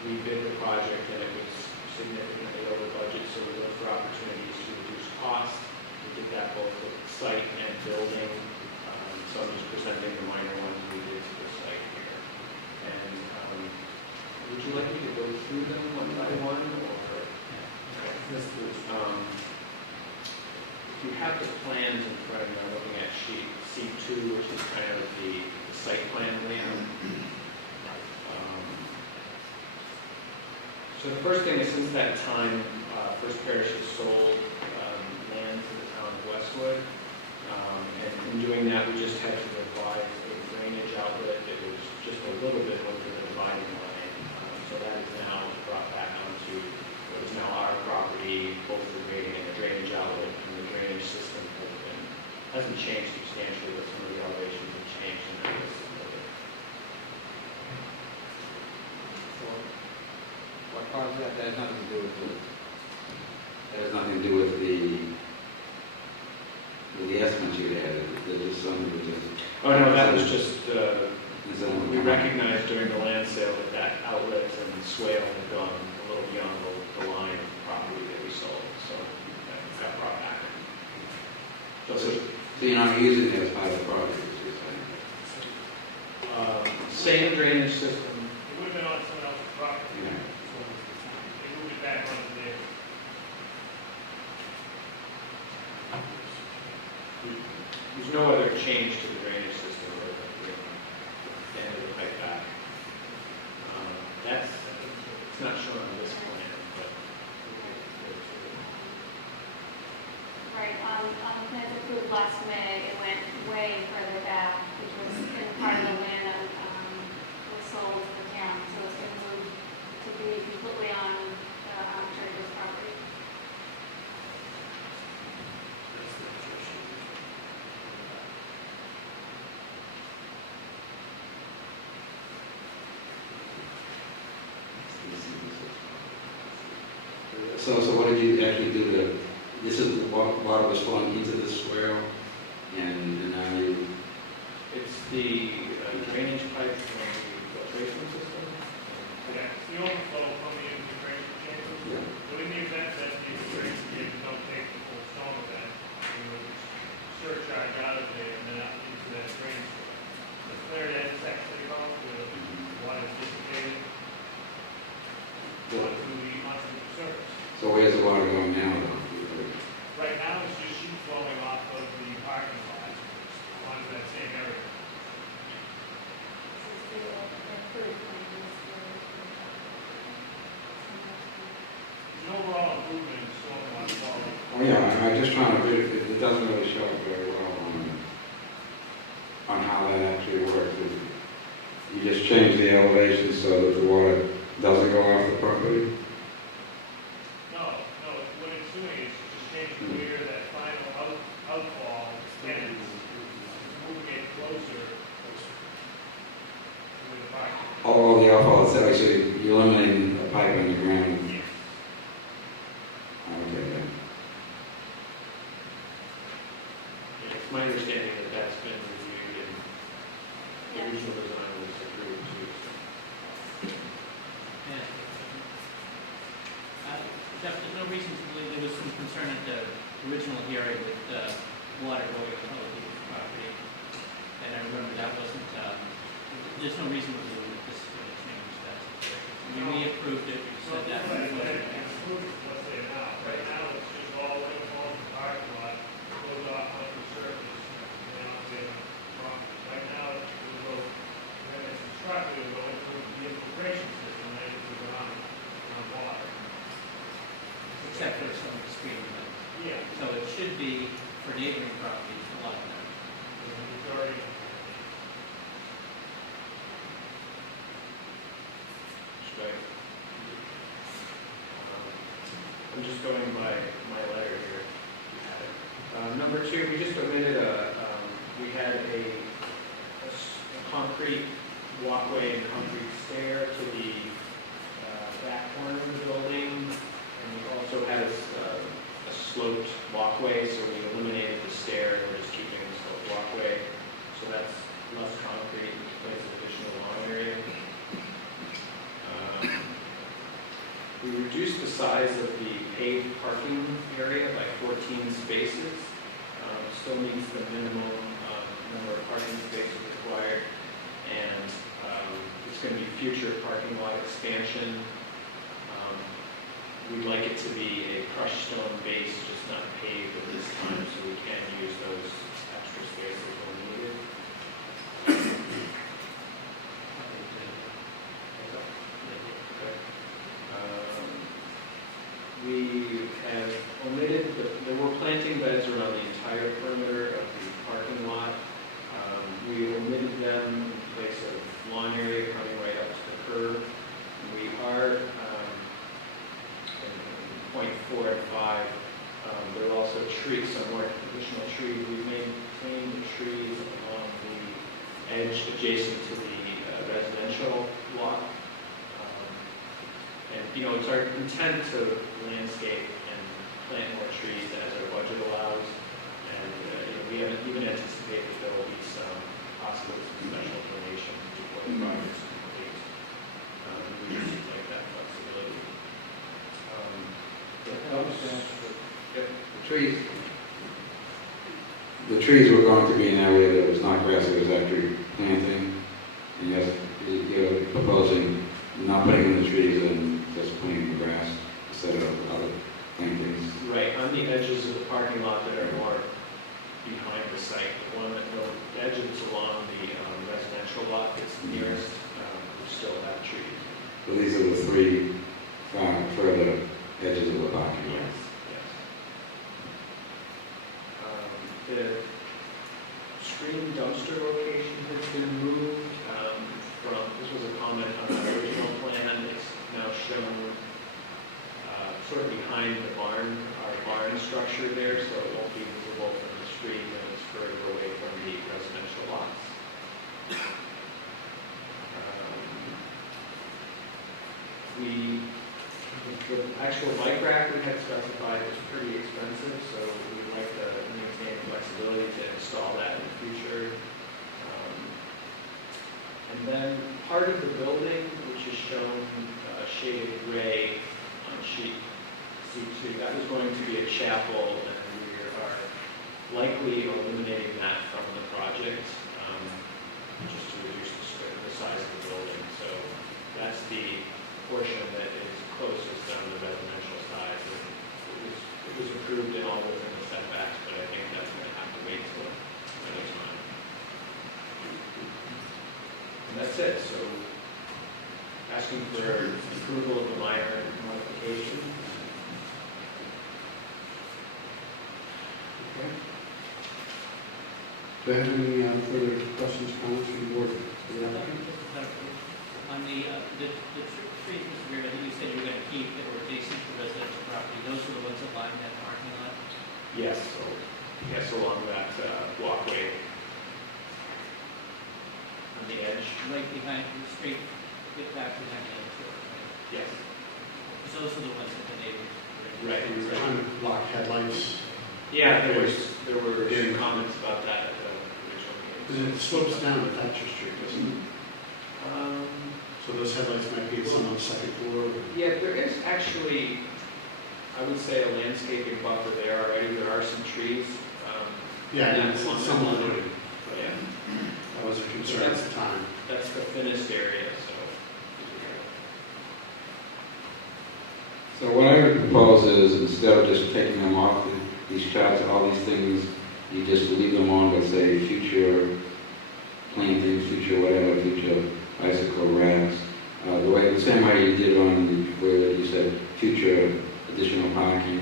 we bid the project and it was significantly over budget, so we looked for opportunities to reduce costs. We did that both with site and building. So I'm just presenting the minor ones we did to the site here. And would you like me to go through them one by one, or? Yes, please. If you have the plans in front of you, I'm looking at sheet C2, which is kind of the site plan layout. So the first thing is, since that time, First Parish has sold land to the town of Westwood. And in doing that, we just had to revise a drainage outlet that was just a little bit over the dividing line. So that is now brought back onto what is now our property, both the grading and the drainage outlet, and the drainage system hasn't changed substantially, but some of the elevations have changed in that system. What caused that? That has nothing to do with the, That has nothing to do with the estimates you had, that is something that just. Oh, no, that was just, is that- we recognized during the land sale that that outlet and swale had gone a little beyond the line of the property that we sold, so that got brought back. So you're not using it as part of the project, is you're saying? Same drainage system. It would have been on someone else's property. Yeah. They moved it back onto theirs. There's no other change to the drainage system or the end of the pipe back. It's not shown on this plan, but. Right, on the plans approved last May, it went way further back, which was in part of the land that was sold to the town, so it's been moved to be completely on the treasurer's property. So what did you actually do to, this is the water was flowing into the swale, and now you, It's the drainage pipe from the filtration system. Yeah, it's the overflow from the infiltration chamber. yeah. So in the event that the infiltration chamber don't take the full storm event, we will surcharge out of there and then out into that drainage. The flare that is actually off, the water is dissipated onto the surface. So where's the water going now, though? Right now, it's just sheet flowing off of the parking lot onto that same area. This is the approved plan. There's an overall improvement in stormwater quality. Oh, yeah, I'm just trying to read it, it doesn't really show up very well on how that actually works. You just change the elevation so that the water doesn't go off the property? No, what it's doing is just changing where that final outfall ends, moving it closer to where the parking. Oh, the outfall itself, so you're eliminating a pipe on the ground. Yes. Okay, then. Yeah, it's my understanding that that's been reviewed and the Yeah. original design was approved too. Yeah. Jeff, there's no reason to believe there was some concern at the original hearing with water going on other people's property. And I remember that wasn't, there's no reason to believe that this is going to change that situation. I mean, we approved it, we said that. Let's say now, right now, it's just all the way along the parking lot, goes off onto the surface, and onto the property. Right now, it will go, when it's constructed, it will go into the infiltration system, and it will go on water. It's except for some of the stream line. Yeah, So it should be for neighboring properties, a lot of them. the majority. Should I? I'm just going by my letter here. Number two, we just omitted we had a concrete walkway and concrete stair to the back corner of the building. And we also had a sloped walkway, so we eliminated the stair and we're just keeping the sloped walkway. So that's less concrete, place additional lawn area. We reduced the size of the paved parking area by 14 spaces. Still meets the minimum number of parking spaces required. And it's going to be future parking lot expansion. We'd like it to be a crushed stone base, just not paved at this time, so we can use those extra spaces when needed. We have omitted, there were planting beds around the entire perimeter of the parking lot. We omitted them in place of lawn area coming right up to the curb. We are, in point 4 and 5, there are also trees, some more additional trees. We've maintained the trees along the edge adjacent to the residential lot. And, it's our intent to landscape and plant more trees as our budget allows. And, we haven't even anticipated that there will be possible special donations before the project is complete. We just like that flexibility. The trees were going to be an area that was not grass, it was actually planting. And yes, you're proposing not putting in the trees and just putting the grass instead of other plantings. Right, on the edges of the parking lot that are more behind the site, the one that the edges along the residential lot that's nearest, we still have trees. So these are the three further edges of the parking lot. Yes. The stream dumpster location has been moved from, this was a comment on the original plan, it's now shown sort of behind the barn, our barn structure there, so it won't be visible from the street and it's further away from the residential lots. The actual bike rack we had specified was pretty expensive, so we'd like to maintain flexibility to install that in the future. And then part of the building, which is shown shaded gray on sheet C2, that was going to be a chapel, and we are likely eliminating that from the project, just to reduce the size of the building. So that's the portion that is closest on the residential side. It was approved and all within the setbacks, but I think that's going to have to wait till another time. And that's it. So asking for approval of the minor modification. Okay. Do I have any further questions, comments from the board? On the trees, Mr. Beer, I think you said you were going to keep that were adjacent to residential property. Those are the ones that line that parking lot? Yes, along that walkway on the edge. Right behind the street, get back behind the other store, right? Yes. Because those are the ones that the neighbors. Right. We're trying to block headlights. Yeah, there were some comments about that at the original meeting. Because it slopes down to Thatcher Street, doesn't it? So those headlights might be some on the second floor. Yeah, there is actually, I would say, a landscaping buffer there already. There are some trees. Yeah, and it's one somewhat that- noted. Yeah, That was a concern at the time. that's the thinnest area, so. So what I would propose is, instead of just taking them off these charts, all these things, you just leave them on, but say future planting, future whatever, future bicycle racks. The same way you did on where you said future additional parking.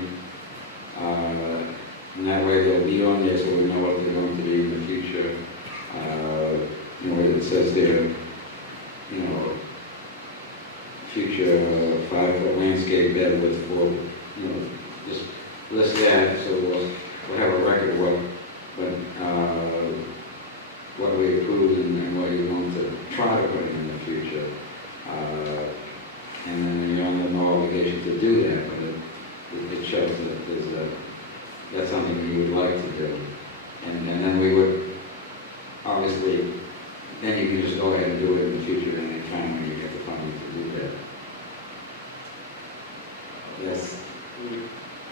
And that way they'll be on there so we know what they're going to be in the future. You know, it says there, you know, future 5-foot landscape bed with 4, you know, just list that so we'll have a record of what we approved and what you want to try to put in the future. And then you're under no obligation to do that, but it shows that that's something you would like to do. And then we would, obviously, then you can just go ahead and do it in the future any time when you get the funding to do that. Yes.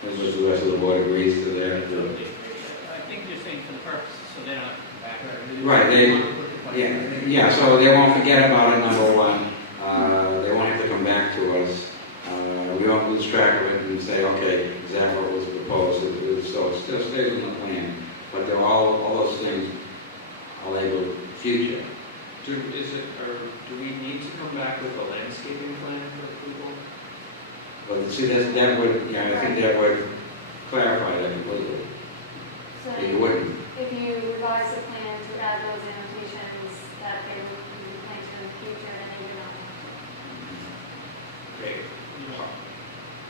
As the rest of the board agrees to that. I think you're saying for the purposes, so they don't have to come back. Right, yeah, so they won't forget about it, number one. They won't have to come back to us. We won't lose track of it and say, okay, exactly what was proposed. So it still stays in the plan, but they're all those things are labeled future. Do we need to come back with a landscaping plan for approval? But see, that would, yeah, I think that would clarify that completely. So You wouldn't. if you revise the plan to add those annotations that they would be planted in the future, then you do not have to. Okay.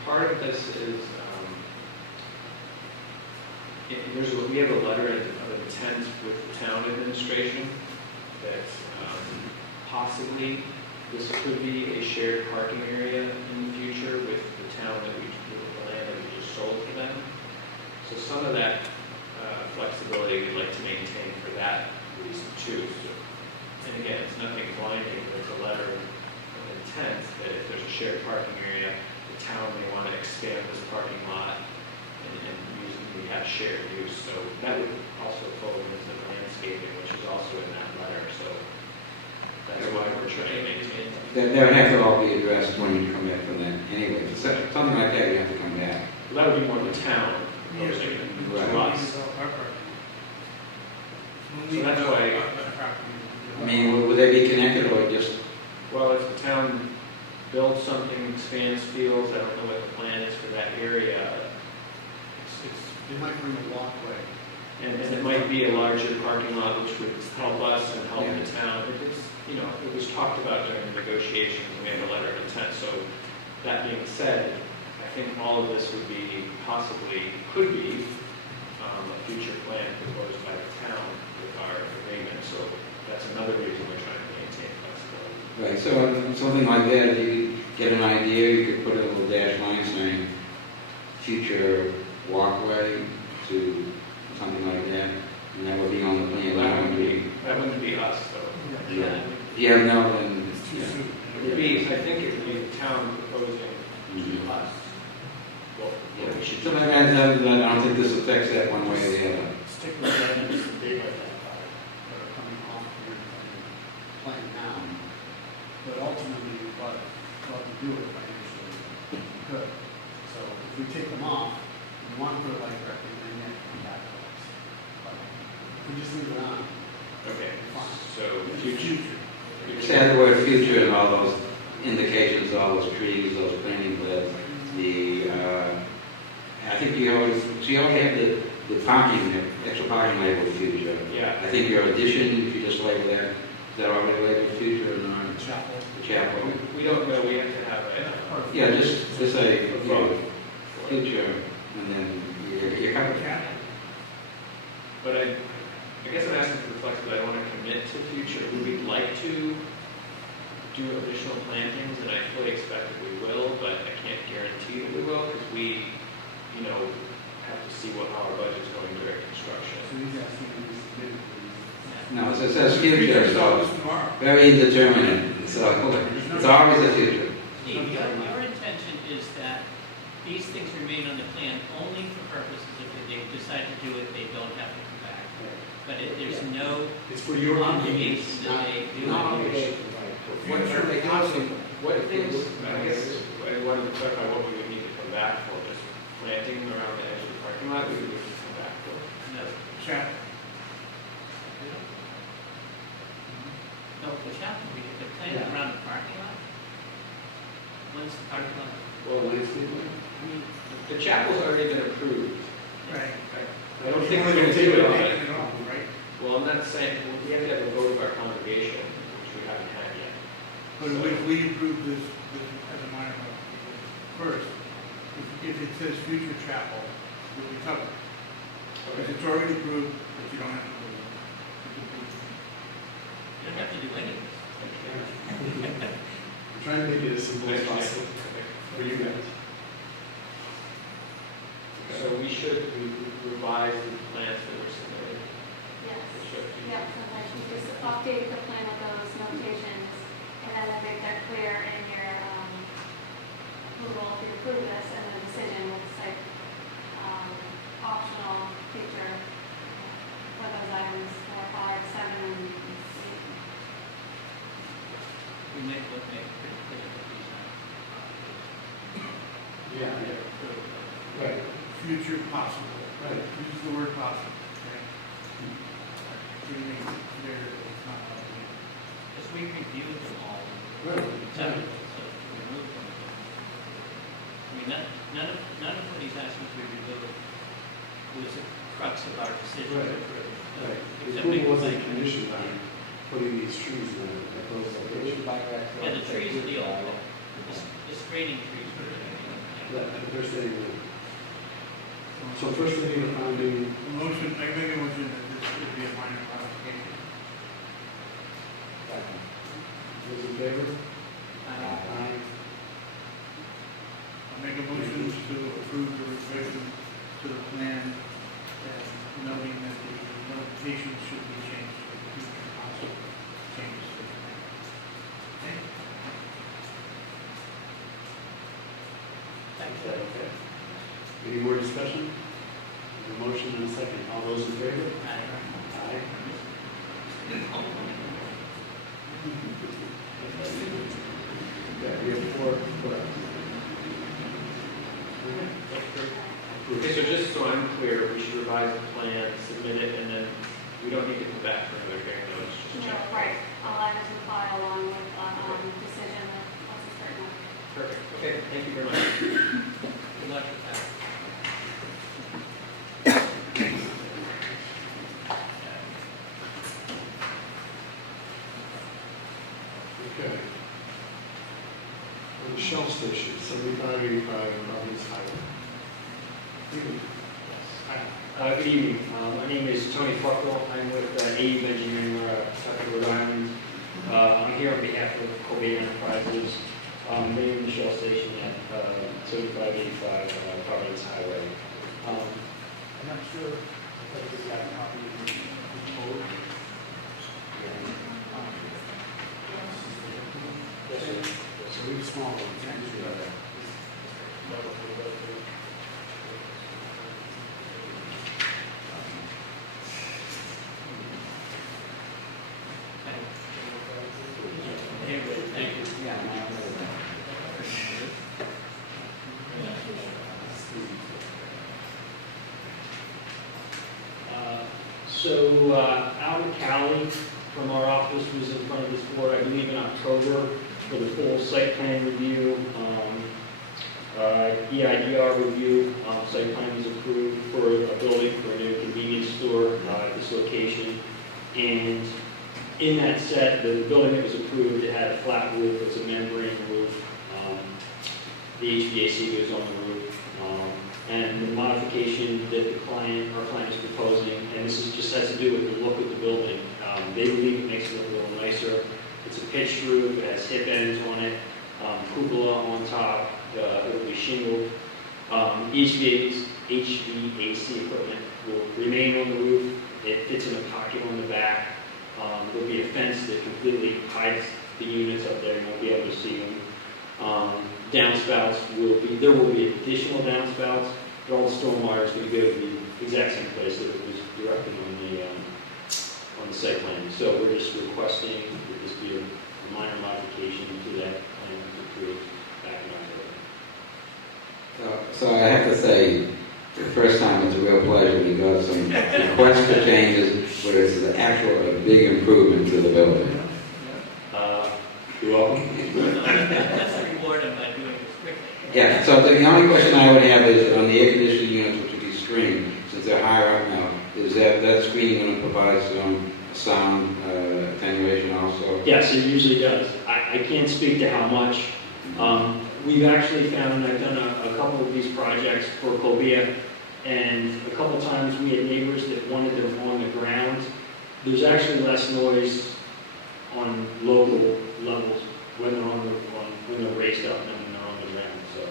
Part of this is, we have a letter of intent with the town administration that possibly this could be a shared parking area in the future with the town with the land that we just sold to them. So some of that flexibility we'd like to maintain for that reason too. So, and again, it's nothing blinding, but it's a letter of intent that if there's a shared parking area, the town may want to expand this parking lot and we have shared use. So that would also fold into the landscaping, which is also in that letter. So that's why we're trying to maintain. That would have to all be addressed when you come back from that. Anyway, if it's something like that, you have to come back. Well, that would be more the town proposing it to us. So that's why, I mean, would they be connected or just? well, if the town builds something, expands fields, I don't know what the plan is for that area. They might bring a walkway. And it might be a larger parking lot, which would help us and help the town. It was talked about during the negotiations, and we have a letter of intent. So that being said, I think all of this would be could be a future plan proposed by the town with our agreement. So that's another reason we're trying to maintain flexibility. Right, so something like that, if you get an idea, you could put a little dash line saying future walkway to something like that, and that would be on the plan. That wouldn't be us, though. Yeah. Yeah, no, then, yeah. It would be, I think it would be the town proposing to us. Well, Yeah. we should So I don't think this affects that one way or the other. Stick with that and just big like that that are coming off your plan now. But ultimately, we'd love to do it financially if we could. So if we take them off, we want to put it like directly, then you have to come back to us. But if we just leave it on, Okay, fine. so future. Just add the word future and all those indications, all those trees, those planting beds, I think you always have the parking, the extra parking labeled future. Yeah. I think your addition, if you just label that, is that already labeled future or not? Chapel. The chapel. We don't know, we have to have a. Yeah, just say, future, and then you're covered. But I guess I'm asking for the flexibility. I want to commit to future. Would we like to do additional plantings? And I fully expect that we will, but I can't guarantee that we will because we, have to see how our budget's going during construction. So he's asking you to submit it, please. No, it says future, so very indeterminate, so it's always the future. Steve, your intention is that these things remain on the plan only for purposes if they decide to do it, they don't have to come back. But there's no It's for your obligation that they do. What things, I guess, I wanted to clarify what we would need to come back for. Just planting around the edge of the parking lot, we would need to come back for. No, Chapel. no, the chapel, they're planting around the parking lot. When's the parking lot? Well, I mean, The chapel's already been approved. Right. I don't think we're gonna do it on it. Taking it off, right? Well, I'm not saying, we have to have a vote of our congregation, which we haven't had yet. But if we approve this as a minor modification first, if it says future chapel, we'll be covered. Because it's already approved, but you don't have to do it. You don't have to do anything. I'm trying to make it as simple as possible for you guys. So we should revise the plans that were submitted. Yes. We should. Yeah, sometimes you just update the plan with those notations, and then we'll make that clear in your, approval, if you approve this, and the decision will say, optional feature for those items, 4, 5, 7, and 8. We make it pretty clear that these are. Yeah. Approved. Right. Future possible. Right. Use the word possible. Okay? To make it clear that it's not possible. Because we reviewed them all. Right. Seven, so we removed them. I mean, none of what he's asking us to review was the crux of our decision. Right. to approve. Right. The Except make approval it wasn't like- conditioned on putting these trees in at those locations. Yeah, the trees are the old, the screening trees were the. That, they're saying that. So first we need a finding. A motion, I make a motion that this would be a minor modification. Those in favor? I'll make a motion to approve the revision to the plan, noting that the notations should be changed to the future possible changes to the plan. Okay? Okay. Any more discussion? A motion and a second. All those in favor? Aye. Okay, we have 4 correct. Okay, so just so I'm clear, we should revise the plan, submit it, and then we don't need to come back for another hearing notice. Just No, check. right, I'll add it to the file along with, decision once it's written. Perfect. Okay, thank you very much. Good luck with that. Okay. On the Shell Station, 7585 Providence Highway. Good evening. My name is Tony Fuckwell. I'm with AEB Engineering, Tucker, Rhode Island. I'm here on behalf of Kobe Enterprises, mainly the Shell Station at 7585 Providence Highway. I'm not sure if I just got a copy of the code. Yes, sir. So we have small ones. Thank you. So Albert Cali from our office was in front of this board, I believe, in October for the full site plan review, EIDR review. Site plan was approved for a building for a new convenience store at this location. And in that set, the building that was approved, it had a flat roof, it's a membrane roof. The HVAC goes on the roof. And the modification that our client is proposing, and this just has to do with the look of the building. They believe it makes it look a little nicer. It's a pitched roof, it has hip ends on it, cupola on top, it'll be shingled. HVAC equipment will remain on the roof. It fits in a pocket on the back. There'll be a fence that completely hides the units up there, you won't be able to see them. Downspouts there will be additional downspouts, but all the storm water is going to go to the exact same place that it was directed on the site plan. So we're just requesting that this be a minor modification to that plan that was approved back in October. So I have to say, the first time it's a real pleasure. We got some requests for changes, but it's an actual a big improvement to the building. You're welcome. Let's reward him by doing this quickly. Yeah, so the only question I would have is on the air conditioning units, which would be screened, since they're higher up now, is that screening going to provide some sound attenuation also? Yes, it usually does. I can't speak to how much. We've actually found, and I've done a couple of these projects for Cobia, and a couple times we had neighbors that wanted them on the ground. There's actually less noise on local levels when they're when they're raised up than when they're on the ground. So,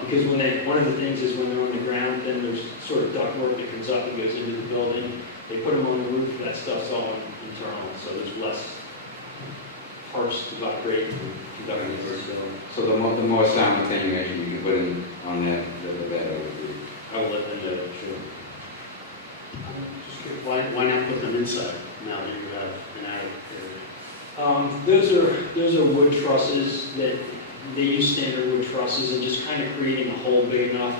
because one of the things is when they're on the ground, then there's sort of ductwork that comes up and goes into the building. They put them on the roof, that stuff's all internal, so there's less parts to vibrate and conduct in the first building. So the more sound attenuation you can put in on that, the better it would be. I will let them know, sure. Why not put them inside now that you have an attic area? Those are wood trusses that they use standard wood trusses and just kind of creating a hole big enough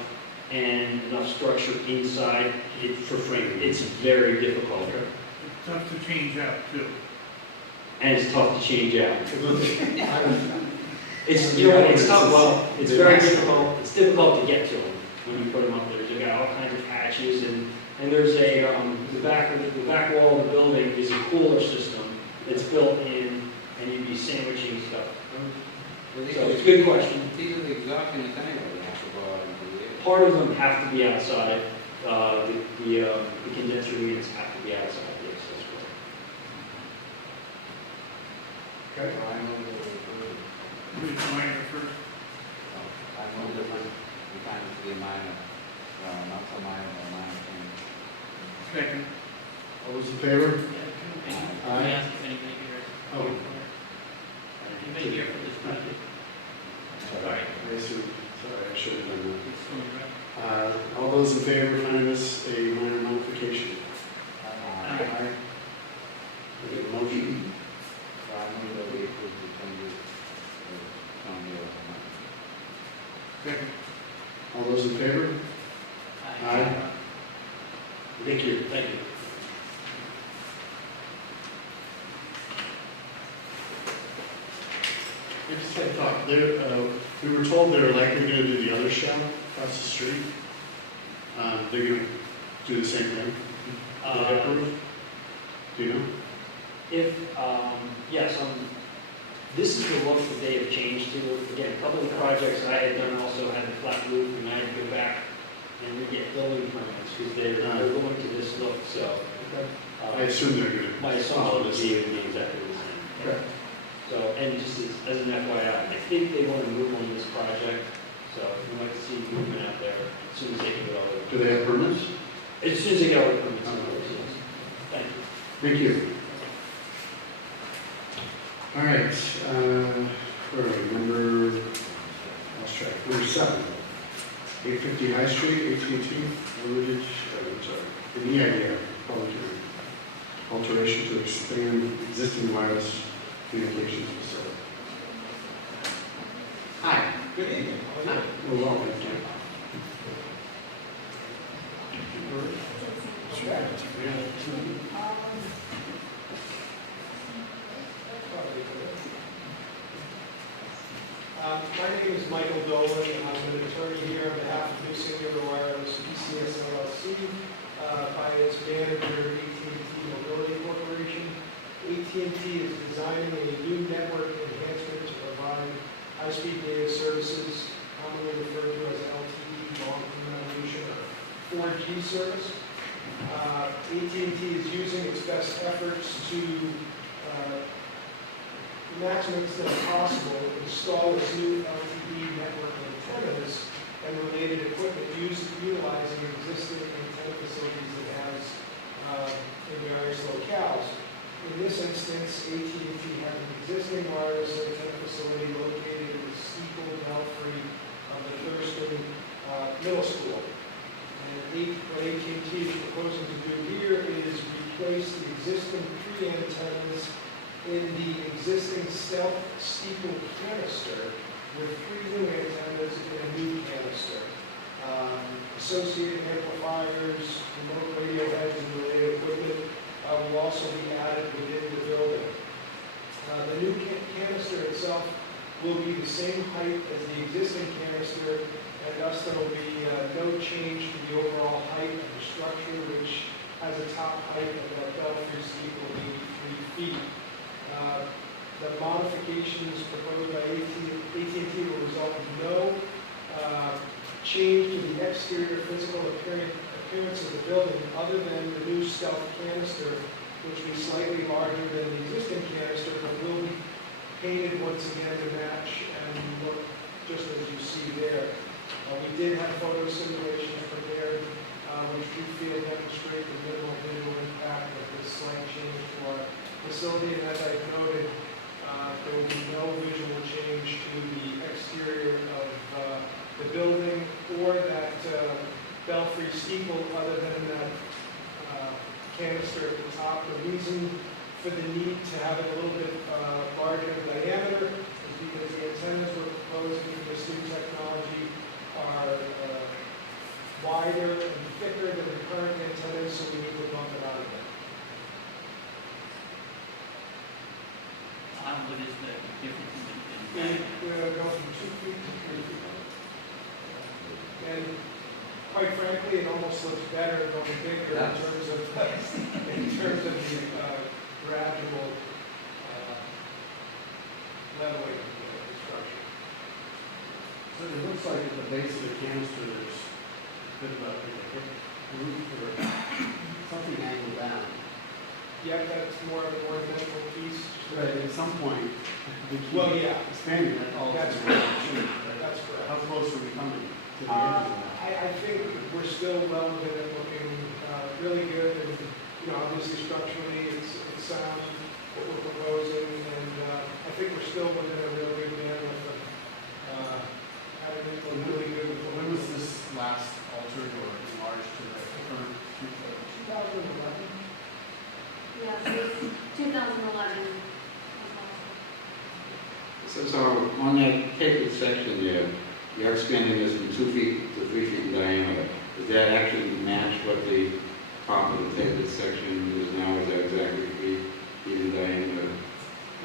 and enough structure inside for framing. It's very difficult. It's tough to change out too. And it's tough to change out. It's, you know, it's tough, well, it's very difficult. It's difficult to get to them when you put them up there. They've got all kinds of hatches and there's the back wall of the building is a cooler system that's built in and you'd be sandwiching stuff. So it's a good question. These are the exhaust units anyway, they have to go out into the air. Part of them have to be outside. The condenser units have to be outside, yes, that's right. Okay. So I know that we're, Which minor first? I know that we kind of see a minor, not so minor, but minor thing. Second. All those in favor? Can I ask if anybody here is? Oh. Anybody here for this project? Sorry. I assume, sorry, I should have done It's from the rep. that. All those in favor of finding this a minor modification? Aye. We get a motion. So I know that we approved the changes on the Second. All those in favor? Aye. Thank you, thank you. I just had a thought, we were told they're likely going to do the other shell across the street. They're going to do the same thing? Do you know? If, yes, this is the look that they have changed to. Again, a couple of projects I had done also had the flat roof, and I had to go back and we get building permits because they're going to this look, so. I assume they're going My to assumption follow would this. be it would be exactly the same. Okay. So, and just as an FYI, I think they want to move on this project, so we'd like to see movement out there as soon as they can get all the. Do they have permits? As soon as they get all the permits, of course, yes. Thank you. Thank you. All right, where are we? Lost track. Number 7, 850 High Street, AT&T, Village, an EIDR, public hearing. Alteration to expand existing wireless communications facility. Hi. Good evening. Well, welcome. My name is Michael Dolan, and I'm an attorney here on behalf of New Singular Wireless, ECS LLC, by its manager, AT&T Mobility Corporation. AT&T is designing a new network enhancement to provide high-speed data services, commonly referred to as LTE, long-term evolution, or 4G service. AT&T is using its best efforts to maximum extent possible, install its new LTE network antennas and related equipment utilizing existing antenna facilities it has in various locales. In this instance, AT&T has an existing wireless antenna facility located in the steeple belfry of the Thurston Middle School. And what AT&T is proposing to do here is replace the existing 3 antennas in the existing stealth steeple canister with 3 new antennas in a new canister. Associated amplifiers, remote radio heads, and related equipment will also be added within the building. The new canister itself will be the same height as the existing canister, and thus there will be no change to the overall height of the structure, which has a top height of that belfry steeple of 83 feet. The modifications proposed by AT&T will result in no change to the exterior physical appearance of the building other than the new stealth canister, which will be slightly larger than the existing canister, but will be painted once again to match and look just as you see there. We did have photo simulations prepared, which we feel demonstrate the minimal visual impact of this slight change to our facility. And as I've noted, there will be no visual change to the exterior of the building or that belfry steeple other than that canister at the top. The reason for the need to have it a little bit larger in diameter is because the antennas we're proposing for this new technology are wider and thicker than the current antennas, so we need to bump it out again. What is the difference in And we're going from 2 feet to 3 feet. And quite frankly, it almost looks better going bigger in terms of the gradual leveling of the structure. So it looks like at the base of the canister, there's a bit of a roof or something angled down. Yeah, that's more of an ornamental piece. Right, at some point, we keep Well, yeah. expanding that all. That's the correct. way. Right? That's correct. How close are we coming to the edge of that? I think we're still well within it, looking really good, and, obviously structurally, it's sound, what we're proposing, and I think we're still within a really good bandwidth of having it look really good. When was this last altered or enlarged to the current 2011? Yes, it's 2011. So on that tapered section there, you're expanding this from 2 feet to 3 feet in diameter. Does that actually match what the top of the tapered section is now? Is that exactly 3 feet in diameter?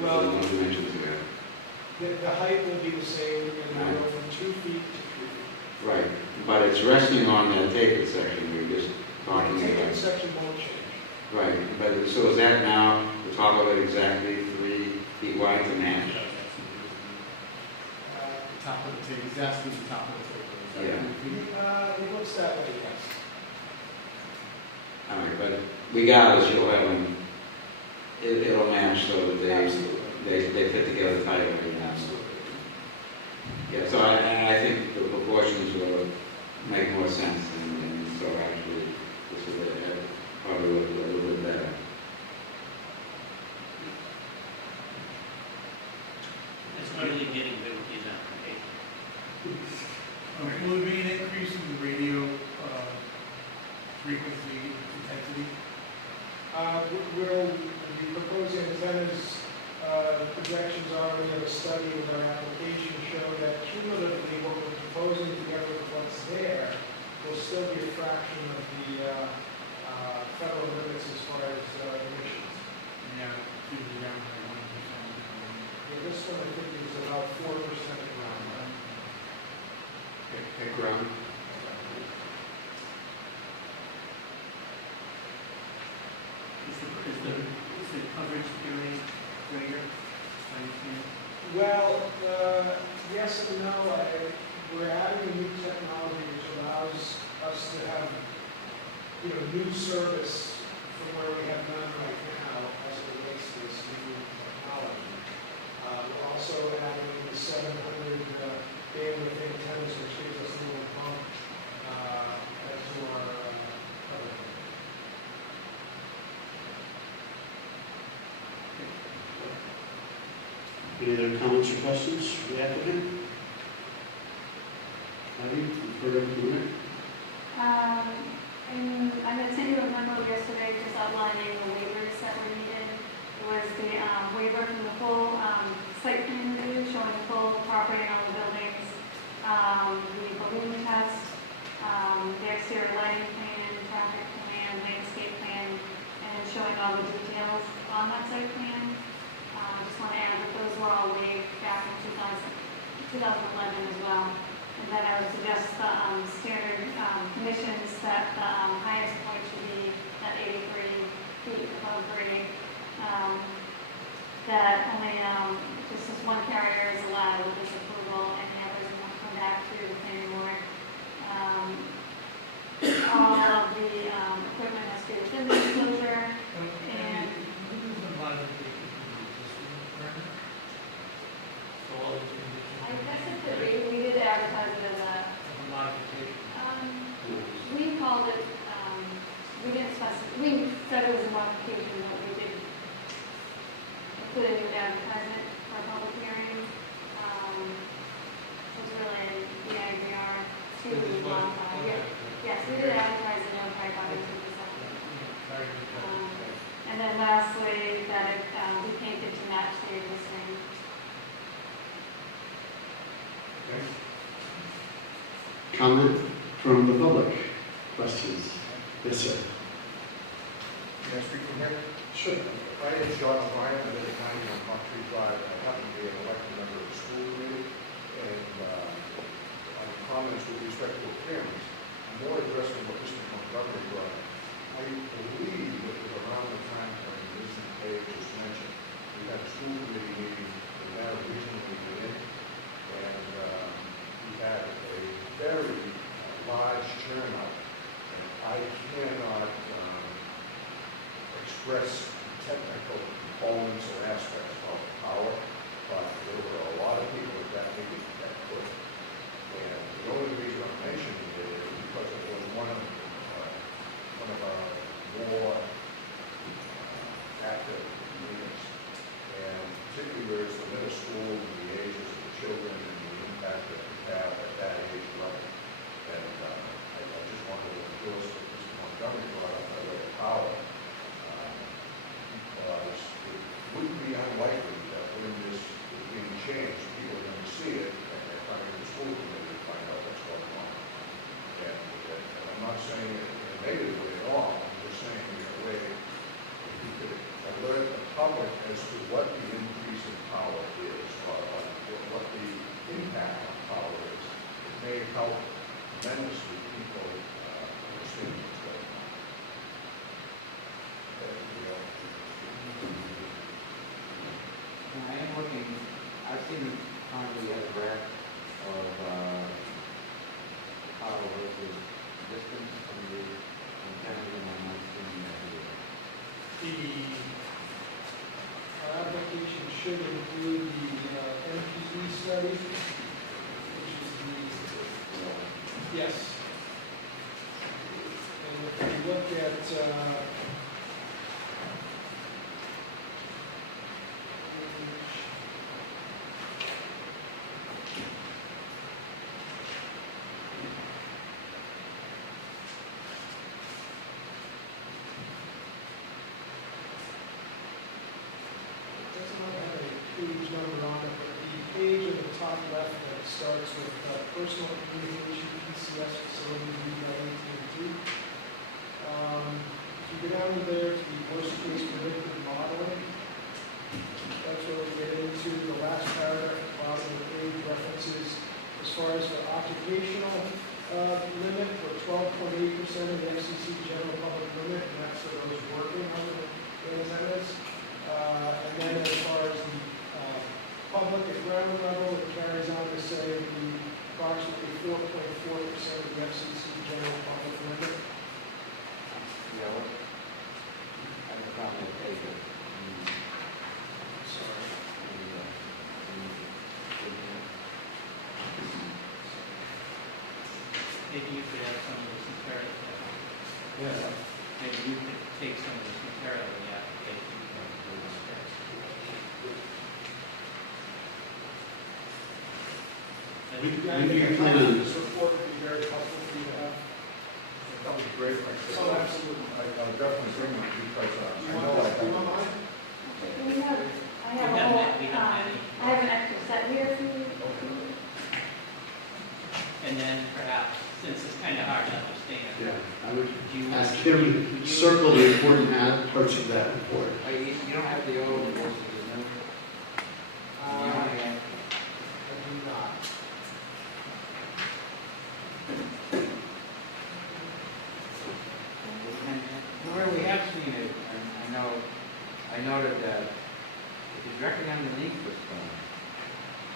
Well, no dimensions to that. the height will be the same, and we'll go from 2 feet to 3 feet. Right, but it's resting on that tapered section we were just talking The tapered about. section won't change. Right, but so is that now, the top of it exactly 3 feet wide to match? top of the tape? He's asking the top of the tape. Yeah. It looks that way, yes. All right, but regardless, you'll have them, it'll match so that they fit together tightly. Absolutely. Yeah, so I think the proportions will make more sense, and so actually, this is probably look a little bit better. It's not really getting rid of these applications. Will there be an increase in the radio frequency intensity? We'll be proposing antennas, projections are, we have a study with our application show that cumulatively what we're proposing together with what's there will still be a fraction of the federal limits as far as emissions. Yeah, usually around like 1%. Yeah, this one I think is about 4% ground. At ground. Is the coverage area greater? I understand. Well, yes and no. We're adding a new technology which allows us to have, new service from where we have none right now as it relates to this new technology. We're also adding the 700 bandwidth antennas, which gives us a little bump as to our coverage. Any other comments or questions for the applicant? Heidi, you've heard everything there? And I had sent you a memo yesterday just outlining the waivers that were needed. It was the waiver from the full site plan review showing the full property and all the buildings, the balloon test, the exterior lighting plan, traffic plan, landscape plan, and showing all the details on that site plan. Just want to add that those were all waived back in 2011 as well. And then I would suggest the standard conditions that the highest point should be at 83 feet above grade. That only just this one carrier is allowed with this approval, and the others will come back to the planning board. All of the equipment has to be within the enclosure, and I guess it could be, we did advertise it as a, we called it, we didn't specify, we said it was a modification, but we did include a new advertisement for a public hearing. It's really the IVR to modify, yes, we did advertise and notify bodies of this application. And then lastly, that it be painted to match the existing. Okay. Comment from the public? Questions? Yes, sir. Can I speak from here? Sure. My name is John O'Brien. I live at 91 Park Tree Drive. I happen to be an elected member of the school committee, and my comments with respect to appearance, I'm more addressing what Mr. Montgomery brought up. I believe that it was around the time when Mr. Page just mentioned, we had a school committee meeting in that region we were in, and we had a very large turnout, and I cannot express technical components or aspects of power, but there were a lot of people at that meeting that could. And the only reason I'm mentioning it is because it was one of our more active meetings. And particularly where it's the middle school and the ages of the children and the impact that we have at that age level. And I just wanted to endorse what Mr. Montgomery brought up by way of power. Because it wouldn't be unlikely that when this is being changed, people are going to see it and they're coming to the school committee to find out what's going on. And I'm not saying it in a negative way at all, I'm just saying in a way that you could alert the public as to what the increase in power is, or what the impact on power is. It may help tremendously people understand what's going on. I am looking, I've seen currently a graph of power versus distance from the antenna, and I'm not seeing that here. Our application should include the NPE study, which is the, yes. And if you look at, page number on it, but the page at the top left that starts with personal communication PCS facility used by AT&T. If you go down to there to the worst case predictive modeling, that's where we get into the last paragraph at the bottom of the page references as far as the occupational limit for 12.8% of the FCC general public limit, and that's for those working on the antennas. And then as far as the public at ground level, it carries on to say the approximately 4.4% of the FCC general public limit. Yeah, what? I have a problem with page. Sorry. Maybe you could add some of this material. Yeah. Maybe you could take some of this material in the application. When do you plan on, This report would be very helpful for you to have. That would be great. Oh, absolutely. I'll definitely bring it because I You know want I this, you want have. mine? We have, I have a whole, I have an extra set here for you. And then perhaps, since it's kind of hard to understand. yeah, I would Do you ask want him to circle the important parts of that report. You don't have the old versus the new? I noted that if you're directly underneath the stone,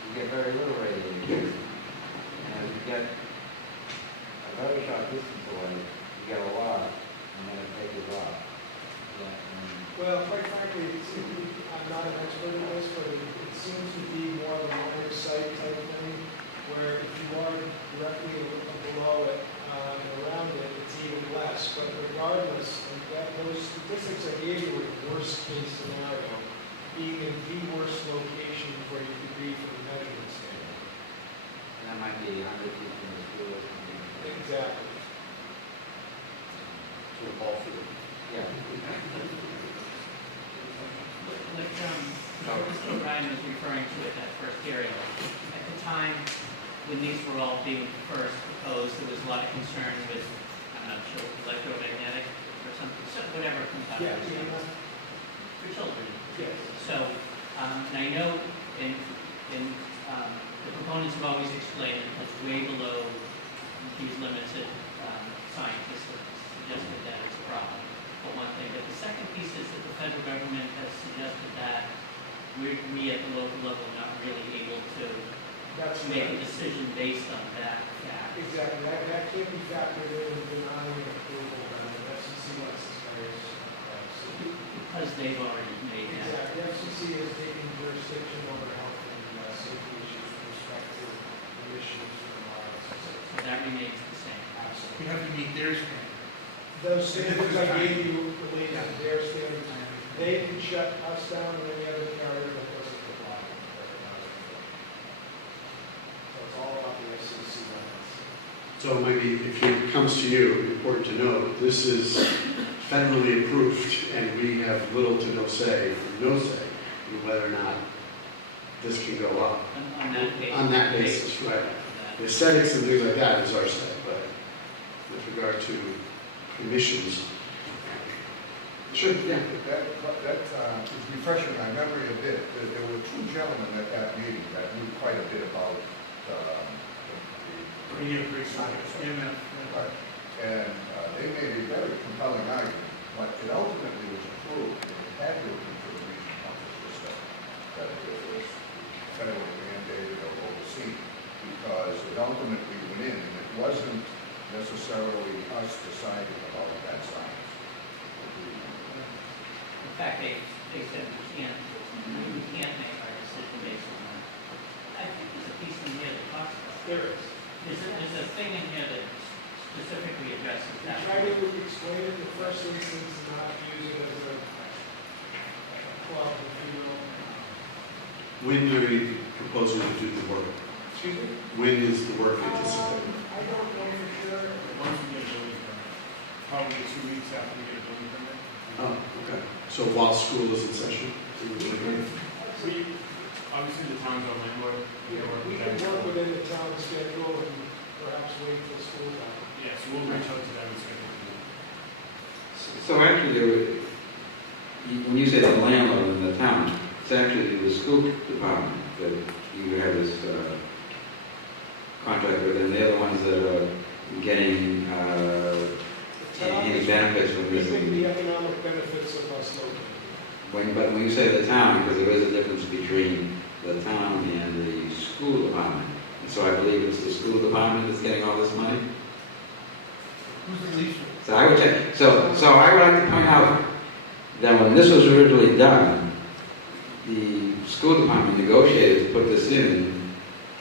you get very little radiation. And as you get a very short distance away, you get a lot, and then it tapers off. Well, quite frankly, I'm not an expert in this, but it seems to be more of a line of sight type thing, where if you are directly below it and around it, it's even less. But regardless, those statistics I gave you were the worst case scenario, being in the worst location where you could be from a measurement standpoint. And that might be 100 feet from the school or something. Exactly. To a ball field. Yeah. Like Mr. O'Brien was referring to it, that first area. At the time, when these were all being first proposed, there was a lot of concern with, I'm not sure, electromagnetic or something, whatever comes out of this. For children. Yes. So, and I know the proponents have always explained that it's way below these limits that scientists have suggested that it's a problem. But one thing, but the second piece is that the federal government has suggested that we at the local level are not really able to make a decision based on that fact. Exactly. That can't be factored in denying approval by the FCC license carriers. Because they've already made that. Exactly. The FCC is taking jurisdiction over health and safety issues with respect to emissions from licenses. So that remains the same. Absolutely. You have to meet their standards. Those standards I gave you related to their standards, they can shut us down and any other carrier that doesn't comply. So it's all about the FCC limits. So maybe if it comes to you, important to know, this is federally approved, and we have little to no say in whether or not this can go up. On that basis. On that basis, right. The aesthetics and things like that is our say, but with regard to emissions. Sure, yeah. That is refreshing my memory a bit. There were two gentlemen at that meeting that knew quite a bit about Right. And they made a very compelling argument, but it ultimately was approved, and it had to be for the region council system, that it was federally mandated or overseen, because it ultimately went in, and it wasn't necessarily us deciding about that science. In fact, they said we can't make our decision based on that. I think there's a piece in here that talks about it. There is. There's a thing in here that specifically addresses We that. try to explain it in the first instance, not use it as a club, if you will. When are we proposing to do the work? Excuse me? When is the work anticipated? I don't know for sure. Once we get a building permit, probably 2 weeks after we get a building permit. Oh, okay. So while school is in session? We, obviously the town's our landlord. We can work within the town schedule and perhaps wait till school's out. Yeah, so we'll reach out to them and schedule it. So actually, when you say the landlord in the town, it's actually the school department that you have this contract with, and they're the ones that are getting any benefits from We this. think the economic benefits of us located. But when you say the town, because there is a difference between the town and the school department. And so I believe it's the school department that's getting all this money? Who's the leaser? So I would check. So I would like to point out that when this was originally done, the school department negotiated to put this in,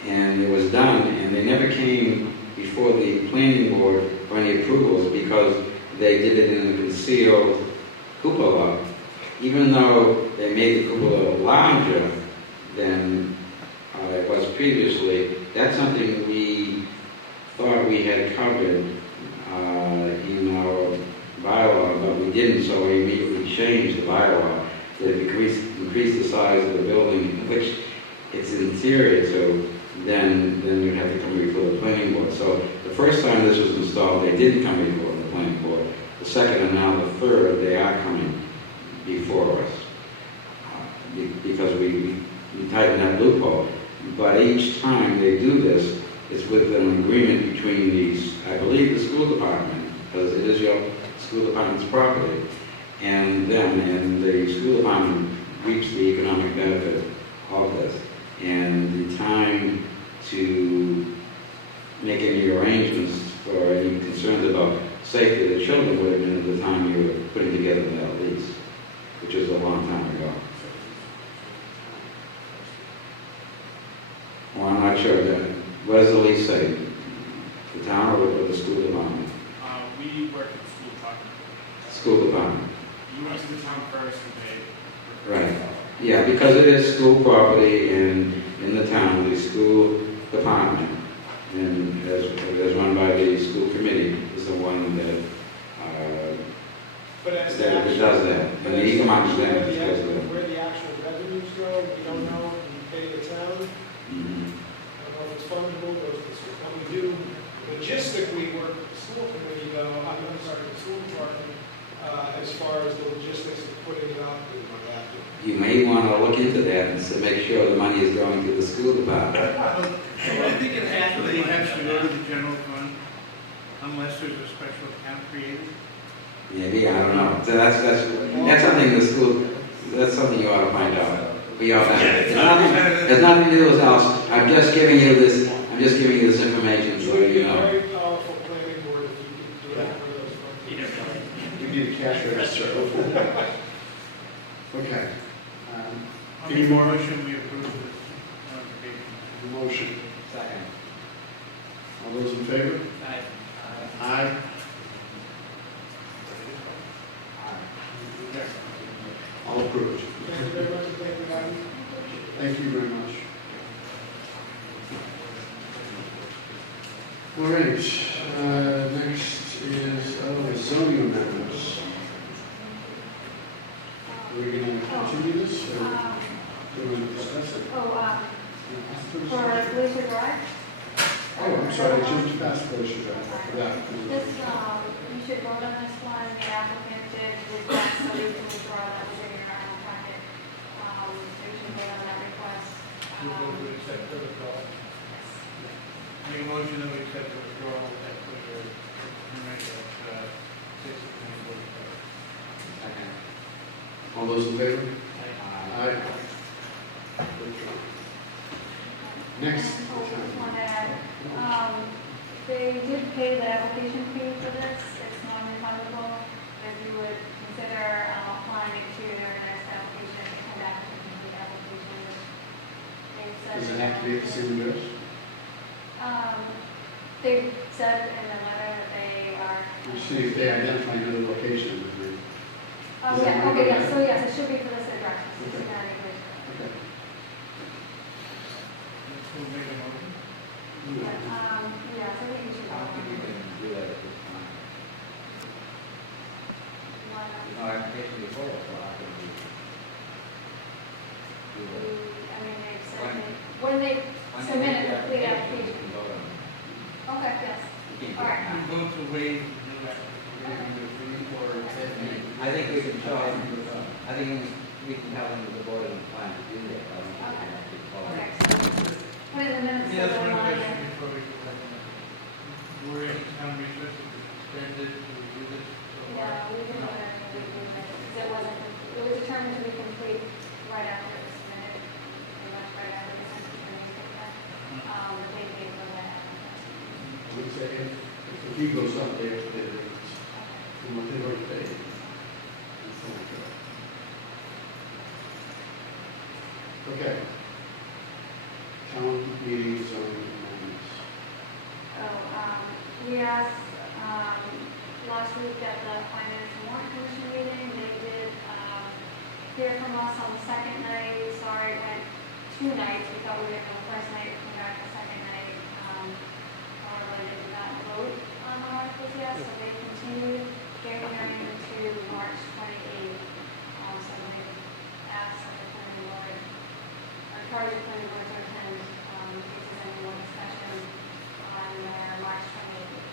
and it was done, and they never came before the planning board for any approvals because they did it in a concealed cupola. Even though they made the cupola larger than it was previously, that's something we thought we had covered in our bylaw, but we didn't, so we immediately changed the bylaw to increase the size of the building, which it's interior to, then you'd have to come before the planning board. So the first time this was installed, they didn't come before the planning board. The second and now the third, they are coming before us because we tightened that loophole. But each time they do this, it's with an agreement between these, I believe, the school department, because it is your school department's property, and them, and the school department reaps the economic benefit of this. And the time to make any arrangements for any concerns about safety of the children would have been at the time you were putting together that lease, which is a long time ago. Well, I'm not sure. What does the lease say? The town or the school department? We work at the school department. School department. You went to the town first and they. Right. Yeah, because it is school property and in the town, the school department, and as run by the school committee, is the one that But as that does that. And the economic where benefit does that. where the actual revenues go, we don't know, we pay the town, Mhm. I don't know if it's fungible, goes to the school, how we do logistically work with the school committee though, I'm sorry, the school department, as far as the logistics of putting it up and what have you. You may want to look into that and make sure the money is going to the school department. I think it actually has to go to the general fund unless there's a special account created. Maybe, I don't know. So that's something the school, that's something you ought to find out. We ought to. There's nothing to do with us. I'm just giving you this information It so would be you a know. very powerful planning board if you could do that for those funds. We need a cash register. Okay. I'll Any make a more? motion, we approve this modification. Motion. Second. All those in favor? Aye. Aye. All approved. Thank you very much, and thank you, Madam. Thank you very much. All right, next is, zoning amendments. Are we going to continue this, or do we want to discuss it? For Glacier Drive? Oh, I'm sorry, I jumped past Glacier Drive, I forgot. This, you should vote on this one, the applicant did request, so we can withdraw that was in your packet. So you should vote on that request. You vote to accept the withdrawal. Make a motion that we accept the withdrawal of that clear permit at 6:24. Second. All those in favor? Aye. Aye. Next. And also just want to add, they did pay the application fee for this, it's non-refundable. If you would consider applying it to their next application, come back to the application. They said- Does it have to be at the same address? They said in the letter that they are. I'm saying if they identify another location, then Oh, Is that yeah, right? okay, yes, so yes, it should be for this address, Okay. Yeah, okay. Let's go make a motion. yeah, so I think you should. I don't think we can do that at this time. Why not? No application before, so I can do it. I mean, they've said when they Once submit you a get the complete we application. can vote on it. Okay, yes. We can All right. do it We vote to waive the new application. now. I think we can show them, I think we can tell them the board is inclined to do that. I don't think we have to call Okay, it. so put in the minutes. Yes, so one they're not question here. before we go back. Were any town resources expended to do this? Yeah, we didn't have any legal minutes, because it wasn't, it was determined to be complete right after it was submitted, pretty much right after the census and that. But they gave them that. I would say if the fee goes up, they have to pay the difference. And what they already paid. Okay. Town meeting zoning amendments. We asked, last week at the Finance and Warrant Commission meeting, they did, hear from us on the second night. Sorry, it went 2 nights. We thought we were going the first night, come back the second night. However, they did not vote on the articles yet, so they continued January to March 28th. So they asked the planning board, or encourage the planning board to attend, in case there's any more discussion on their March 28th.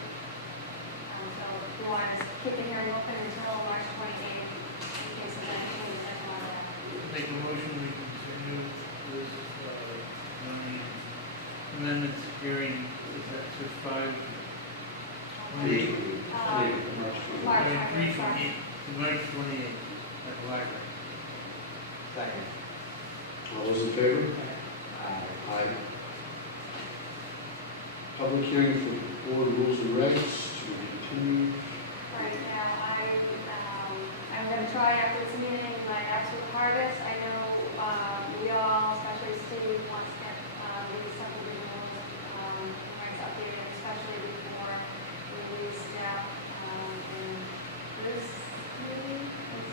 So if you want to keep the hearing open until March 28th, in case there's anything that's on that. Make a motion, we continue this, zoning amendments hearing, is that to 5? March 28th. Three from 8 to March 28th at the library. Second. All those in favor? Aye. Public hearing for board rules and regs to continue. Right now, I'm gonna try after this meeting, my absolute hardest. I know, we all, especially Steve, wants to get, these subdivision rules, regs updated, especially before we lose staff, in this meeting, is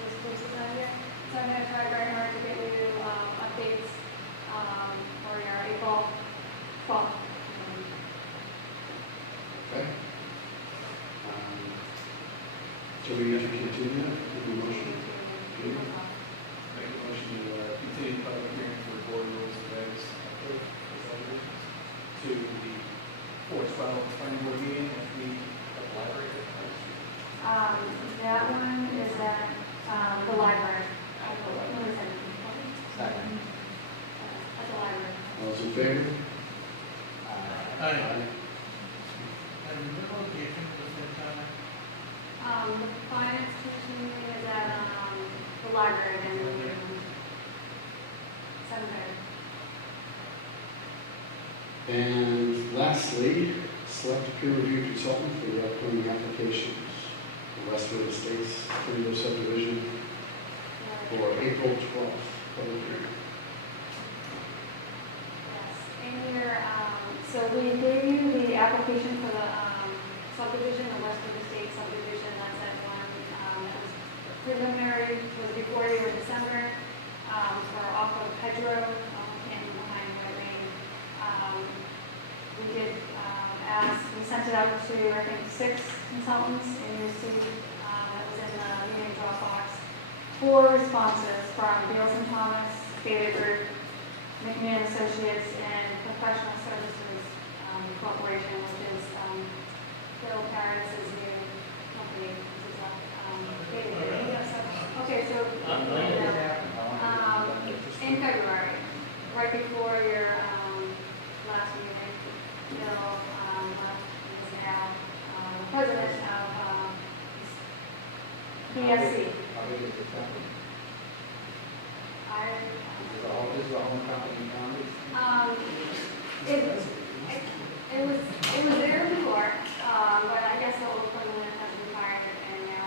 this close out here. So I'm gonna try very hard to get you, updates, for your April 12th. Okay. So we need to continue that, any motion? Make a motion to continue public hearing for board rules and regs to the 4/12 planning board meeting at the library. That one is at, the library. What is it? Second. At the library. All those in favor? Aye. And the location was in town. The finance teaching meeting is at, the library, then, 7:30. And lastly, select a peer review consultant for the upcoming applications. The Westwood Estates, Toledo subdivision for April 12th, public hearing. Yes, in your, so we gave you the application for the, subdivision, the Westwood Estates subdivision, that's that one, that was preliminary, was before you in December, for off of Pedro, and behind White Lane. We did, we sent it out to, I think, 6 consultants, and you received, that was in the meeting Dropbox, 4 responses from Beals and Thomas, Beta Group, McMahon Associates, and Professional Services Corporation, which is, Bill Paris' new company, which is, Beta Group. Okay, so, in February, right before your, last meeting, Bill, is now, president of, BSC. This is the only company in town? It was there before, but I guess the old president has retired and now,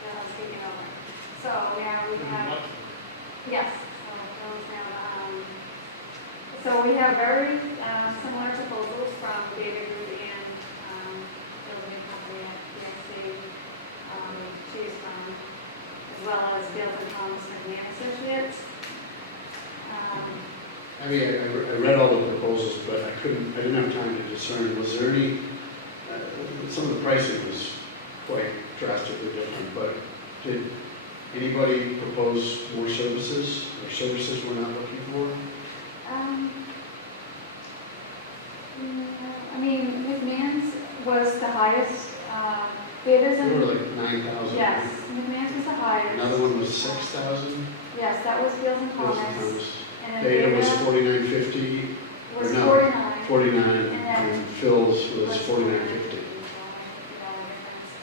Bill's taking over. So, yeah, we have, yes, so Bill's now, so we have very, similar proposals from David Group and, building company at PXC, choose from, as well as Beals and Thomas McMahon Associates. I mean, I read all the proposals, but I didn't have time to discern, was there any, some of the pricing was quite drastically different, but did anybody propose more services, or services we're not looking for? I mean, McMahon's was the highest, bidders They and. were like 9,000. Yes, McMahon's was the highest. Another one was 6,000. Yes, that was Beals and Beals Thomas. and Thomas. And then Beta was Beta 49.50. was or no, 49. 49, And then and Phil's was 49.50.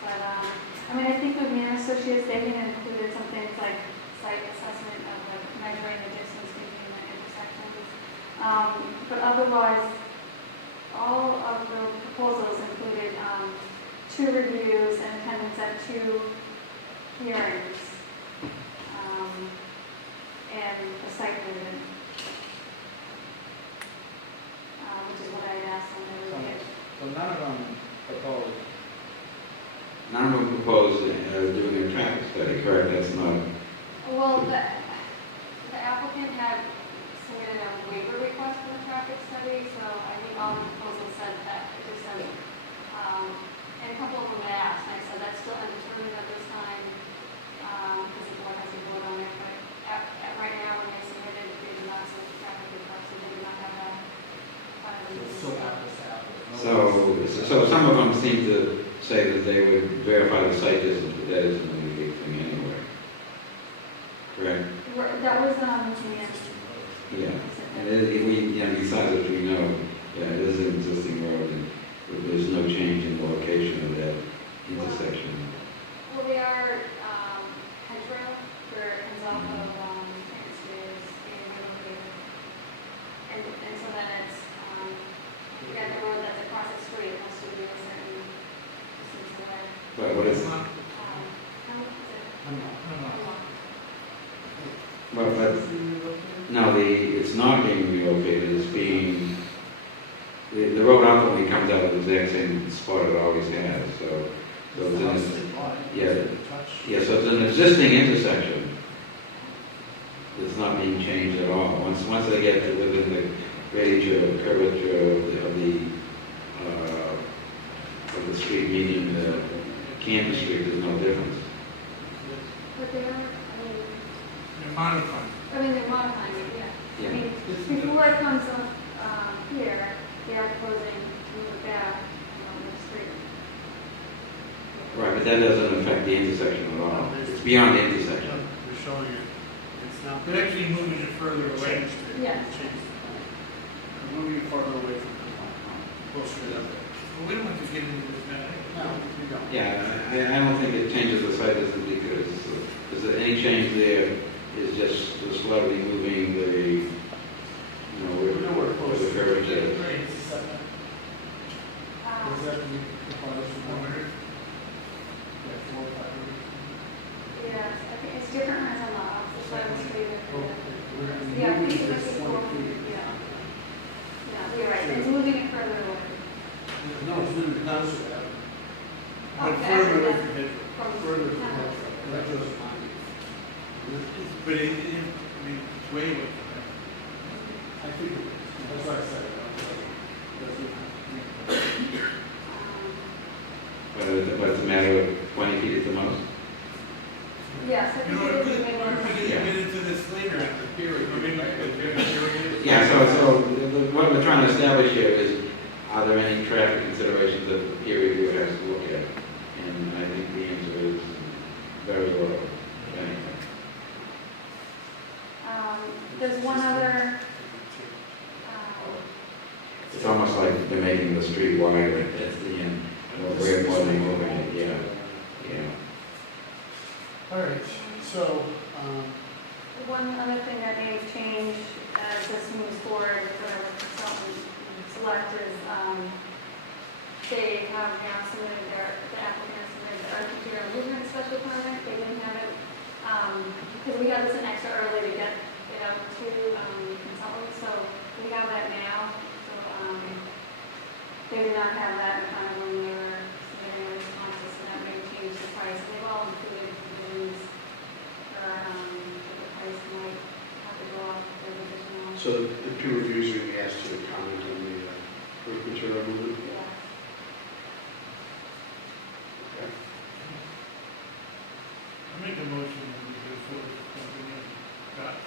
But, I mean, I think McMahon Associates, they even included some things like site assessment of like measuring the distance between the intersections. But otherwise, all of the proposals included, 2 reviews and attendance at 2 hearings, and a site visit. Which is what I had asked them to get. So none of them proposed. None of them proposed doing a traffic study, correct? That's not, Well, the applicant had submitted a waiver request for the traffic study, so I think all the proposals said that, it just said, and a couple of them I asked, and I said that's still undetermined at this time, because the board has to vote on it, but right now, when they submitted, they did not submit the traffic request, so they did not have a final So decision. apples to apples. so some of them seem to say that they would verify the site distance, but that isn't a big thing anyway. Correct? That was, Yeah. And besides what we know, yeah, it is an existing road, and there's no change in the location of that intersection. Well, But what is, how much is it? but, no, it's not being relocated, it's being, the road ultimately comes out of the exact same spot it always has, so it's an, yeah, so it's an existing intersection. It's not being changed at all. Once they get to within the curvature of the street, meaning the Campus Street, there's no difference. But they are, They're modifying. they're modifying it, yeah. Yeah. I mean, before it comes up, here, they are proposing to move it back on the street. Right, but that doesn't affect the intersection at all. It's beyond the intersection. We're showing you, it's now. They're actually moving it further away. Yes. We're moving it farther away from the closer to them. Well, we don't want to get into this now. No, we don't. Yeah, I don't think it changes the site distance because any change there is just slightly moving the, where the curvature is. Does that mean the farthest from 100? Yeah, 4 or 500? Yes, I think it's different when it's on the opposite side of the street. We're gonna Yeah, move it's this 20 feet. yeah. Yeah, you're right, it's moving it further away. No, it's moving closer to that. But Okay, further away yeah. from Hedgerow. Further from that, that goes on. But it's way away from there. I think it is. That's what I said. But it's a matter of 20 feet at the most. Yes, I You think know, it if is we moving. get into this later, Yeah, so what we're trying to establish here is, are there any traffic considerations that the peer reviewer has to look at? And I think the answer is very little, if anything. There's one other, It's almost like they're making the street wider at the end, where more than moving it, yeah. All right, so, one other thing that may change as this moves forward, whatever consultant select is, they have now submitted the applicant submitted the architectural movement special permit, they didn't have it, because we had this in extra early to get it out to, consultants, so we have that now, so, they did not have that in front of when they were submitting the responses, so that may change the price, and they've all included provisions for, the price might have to go up if there's additional. so the peer reviewers are going to be asked to comment on the roof material movement? Yeah. Okay. I make a motion that we go forward with something else. Scott?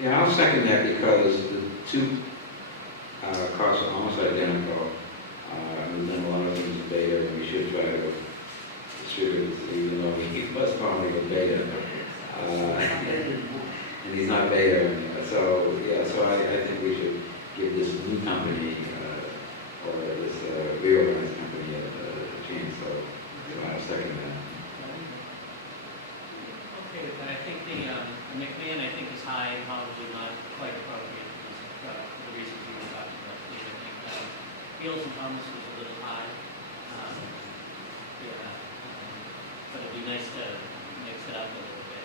Yeah, I'll second that because the two costs are almost identical. We've done a lot of things in beta, and we should try to distribute it, even though he was calling it beta. And he's not beta, so I think we should give this new company, or this reorganized company a chance, so I'll second that. Okay, but I think the McMahon, I think, is high, probably not quite appropriate for the reasons we were talking about. I think Fields and Thomas was a little high. Yeah, but it'd be nice to mix it up a little bit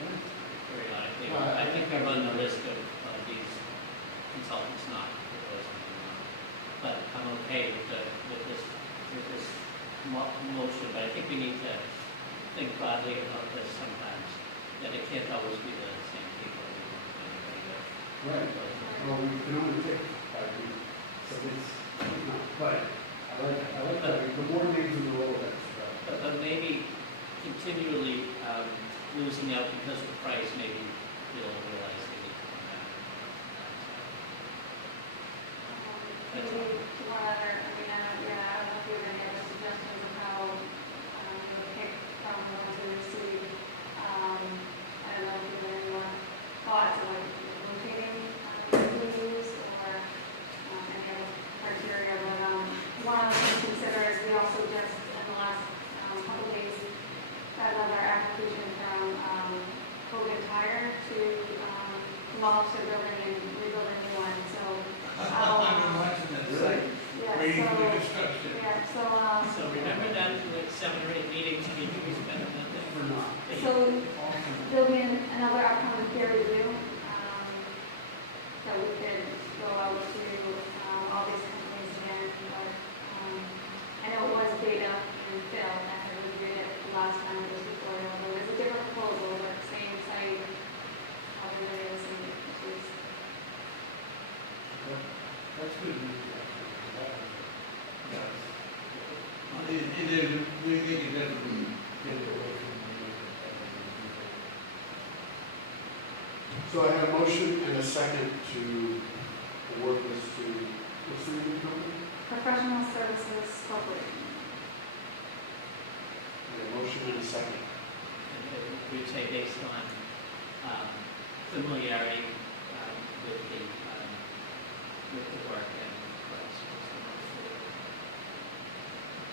periodically. I think we run the risk of these consultants not proposing anyone. But I'm okay with this motion, but I think we need to think broadly about this sometimes, that it can't always be the same people. Right. Well, we can only pick 5 people, so it's, but I like that, the more names in the role, that's better. But maybe continually losing out because of the price, maybe you'll realize they need to come back. Maybe one other, I mean, I don't know if you have any other suggestions of how, you would pick from the ones we receive. I don't know if you have any more thoughts of like rotating, reviews or, any other criteria, but, one other thing to consider is we also just, in the last, couple days, got another application from, Hogan Tire to, the discussion. Yeah, So remember that like 7 or 8 meetings we spent on that thing? Or not? so there'll be another upcoming peer review, that we could go out to, all these companies again, but, I know it was Beta and Phil that had reviewed it the last time it was before, although it was a different proposal, but same site, other areas and issues. That's good news. Yes. And then we can definitely get it away from the. So I have a motion and a second to award this to, what's the name of the company? Professional Services Corporation. I have a motion and a second. And we'd say based on familiarity with the work and price.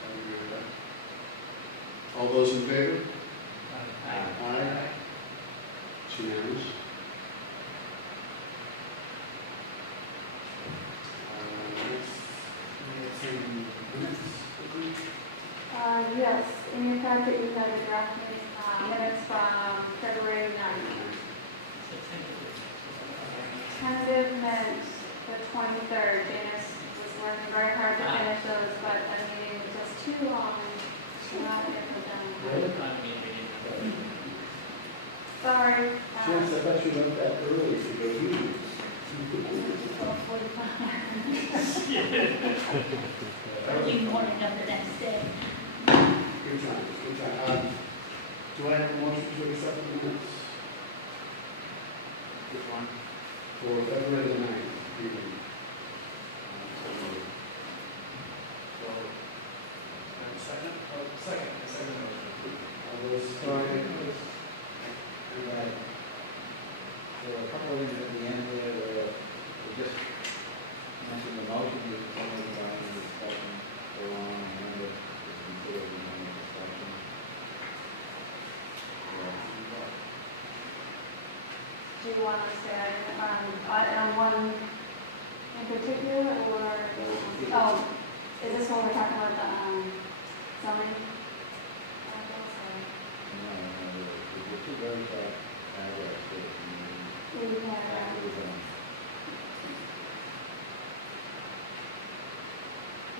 I agree with that. All those in favor? Aye. It's unanimous. Next, we have some minutes. Yes, in your packet you have the draft minutes from February 9th. Tentative meant the 23rd. Janice was working very hard to finish those, but the meeting was just too long. She's not able to put them. Sorry. Janice, I thought you left that early to go to. 12:45. Working morning of the next day. Good time, good time. Do I have a motion to accept the minutes This one? for February the 9th? Meeting. Second? Second motion. All those, There were a couple of things at the end there where we just mentioned the motion, you somebody about the discussion, go on, and then it is considered in the discussion. Do you want us to add on one in particular, or, oh, is this when we're talking about the, zoning? The two very short paragraphs there. We had, After the zone.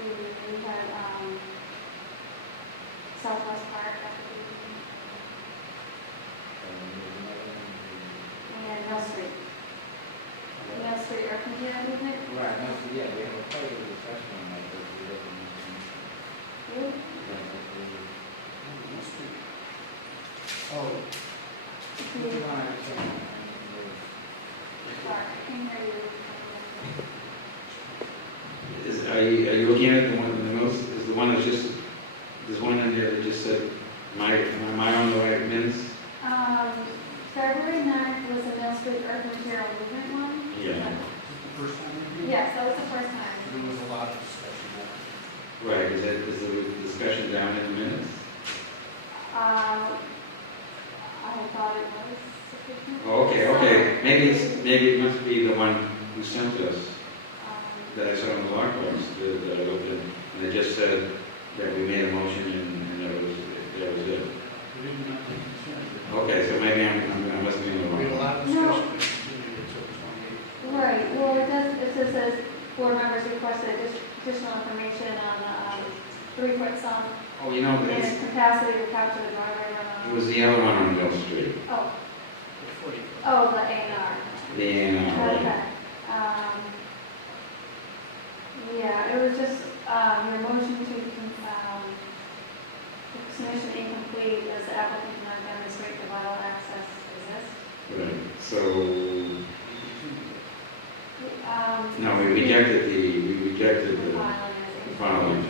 we had, Southwest Park application, And there's another one. and Mill Street. Mill Street, or from here, isn't it? Right, no, so yeah, we have a quite a discussion on that, but we don't need to. Really? Oh, Sorry, I can't hear you. Are you looking at the one in the most, is the one that's just, there's one in there that just said, am I on the right minutes? February 9th was the Mill Street Earth Material Movement one? Yeah. the first time we did? Yes, that was the first time. There was a lot of discussion there. Right, is the discussion down in the minutes? I thought it was sufficient. Oh, okay, maybe it must be the one who sent us, that I saw in the lockbox, that I opened, and it just said that we made a motion and that was it. We did not take consent. Okay, so maybe I must be in the We had a wrong. lot of discussion, but continued until the 28th. Right, well, it says board members requested additional information on the 3-foot sump Oh, you know, and its it capacity to capture the driveway runoff. was the other one on Mill Street, Oh, the A&R. the A&R, right? Okay. Yeah, it was just, your motion to, submission incomplete as the applicant cannot demonstrate the vital access exists. Right, so, no, we The rejected the filing is filing.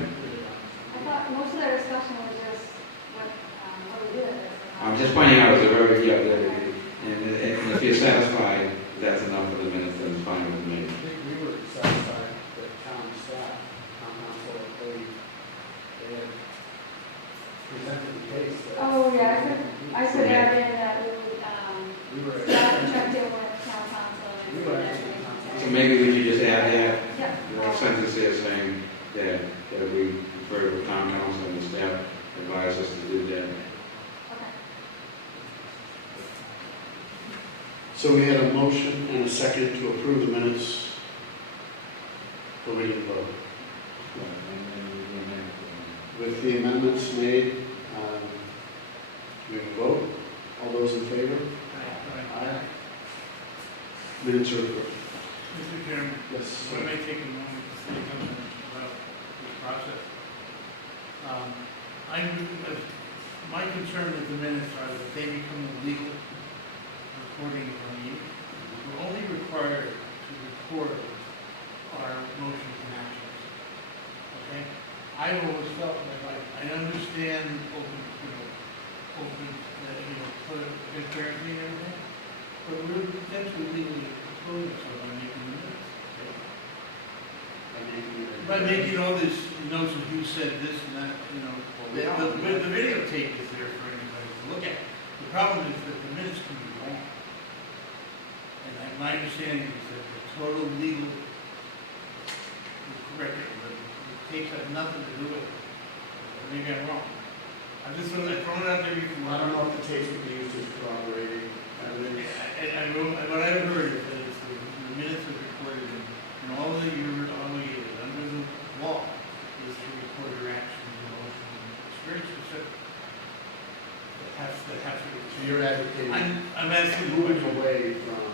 I thought most of their discussion was just what we did at this. I'm just pointing out, it's a very, yeah, and if you're satisfied, that's enough for the minutes, then it's fine with me. I think we were satisfied that town staff, town council, they had presented the case. that- Oh, yeah, I could add in that we would, We were. staff checked in with town council and. We were actually. So maybe we should just add that, Yeah. the sentence there saying that that we refer to town council and the staff advise us to do that. Okay. So we had a motion and a second to approve the minutes, but we didn't vote. With the amendments made, we can vote. All those in favor? Aye. Minutes are approved. Mr. Chairman, Yes. I may take a moment to say something about this process. My concern with the minutes are that they become illegal recording of our meeting. We're only required to record our motions and actions. Okay? I've always felt that I understand transparency and everything, but we're potentially legally opposed to by making the minutes. By making all these notes of who said this and that, the videotape is there for anybody to look at. The problem is that the minutes can be wrong. And my understanding is that the total legal record, the tapes have nothing to do with it. Maybe I'm wrong. I'm just throwing it out there before. I don't know if the tapes would be used as corroborating evidence. What I've heard is that the minutes are recorded in all the years, under the law, is to record your actions and emotions. It's very specific. That has to be. So you're advocating. I'm asking moving away from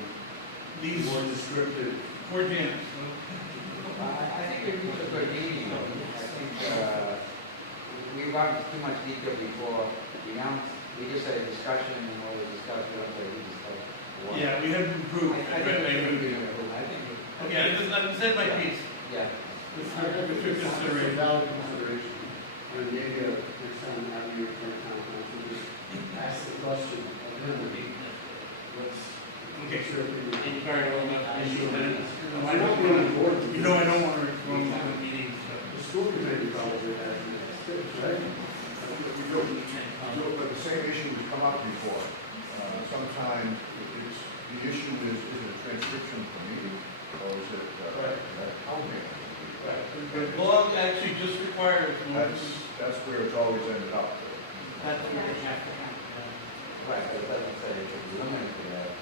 these more descriptive. Poor Janice. I think it was a good meeting. I think we went too much detail before. We just had a discussion and all the discussion. Yeah, we have improved. I think we improved. Okay, I just said my piece. Yeah. It's a consideration. valid consideration. And maybe next time have your current town council just ask the question of him. Let's Okay, sure if we in regard to issue minutes. I don't be on the board. You know I don't want to reform the meetings. The school committee probably has minutes, right? But the same issue has come up before. Sometimes it's, the issue is it a transcription from meeting, or is it accounting? The law actually just requires. That's where it's always ended up. That's what they have to have. Right, but it doesn't say it should be limited to that.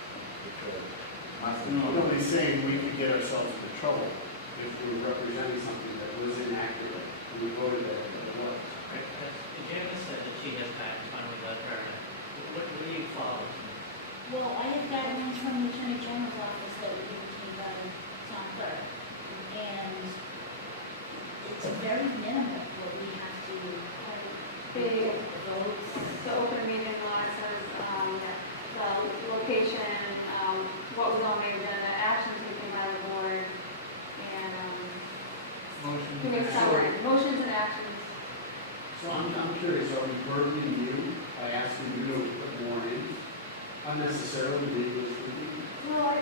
Nobody's saying we could get ourselves into trouble if we were representing something that was inaccurate and we voted that it was. Janice said that she has guidance on with that permit. What do you follow? Well, I have guidelines from the Attorney General's office that were given to me by the town clerk. And it's very minimal what we have to vote. The open meeting law says, the location, what was on the agenda, action taken by the board, and, motions and actions. So I'm curious, are we burdening you by asking you to put more in unnecessarily legally speaking? Well, I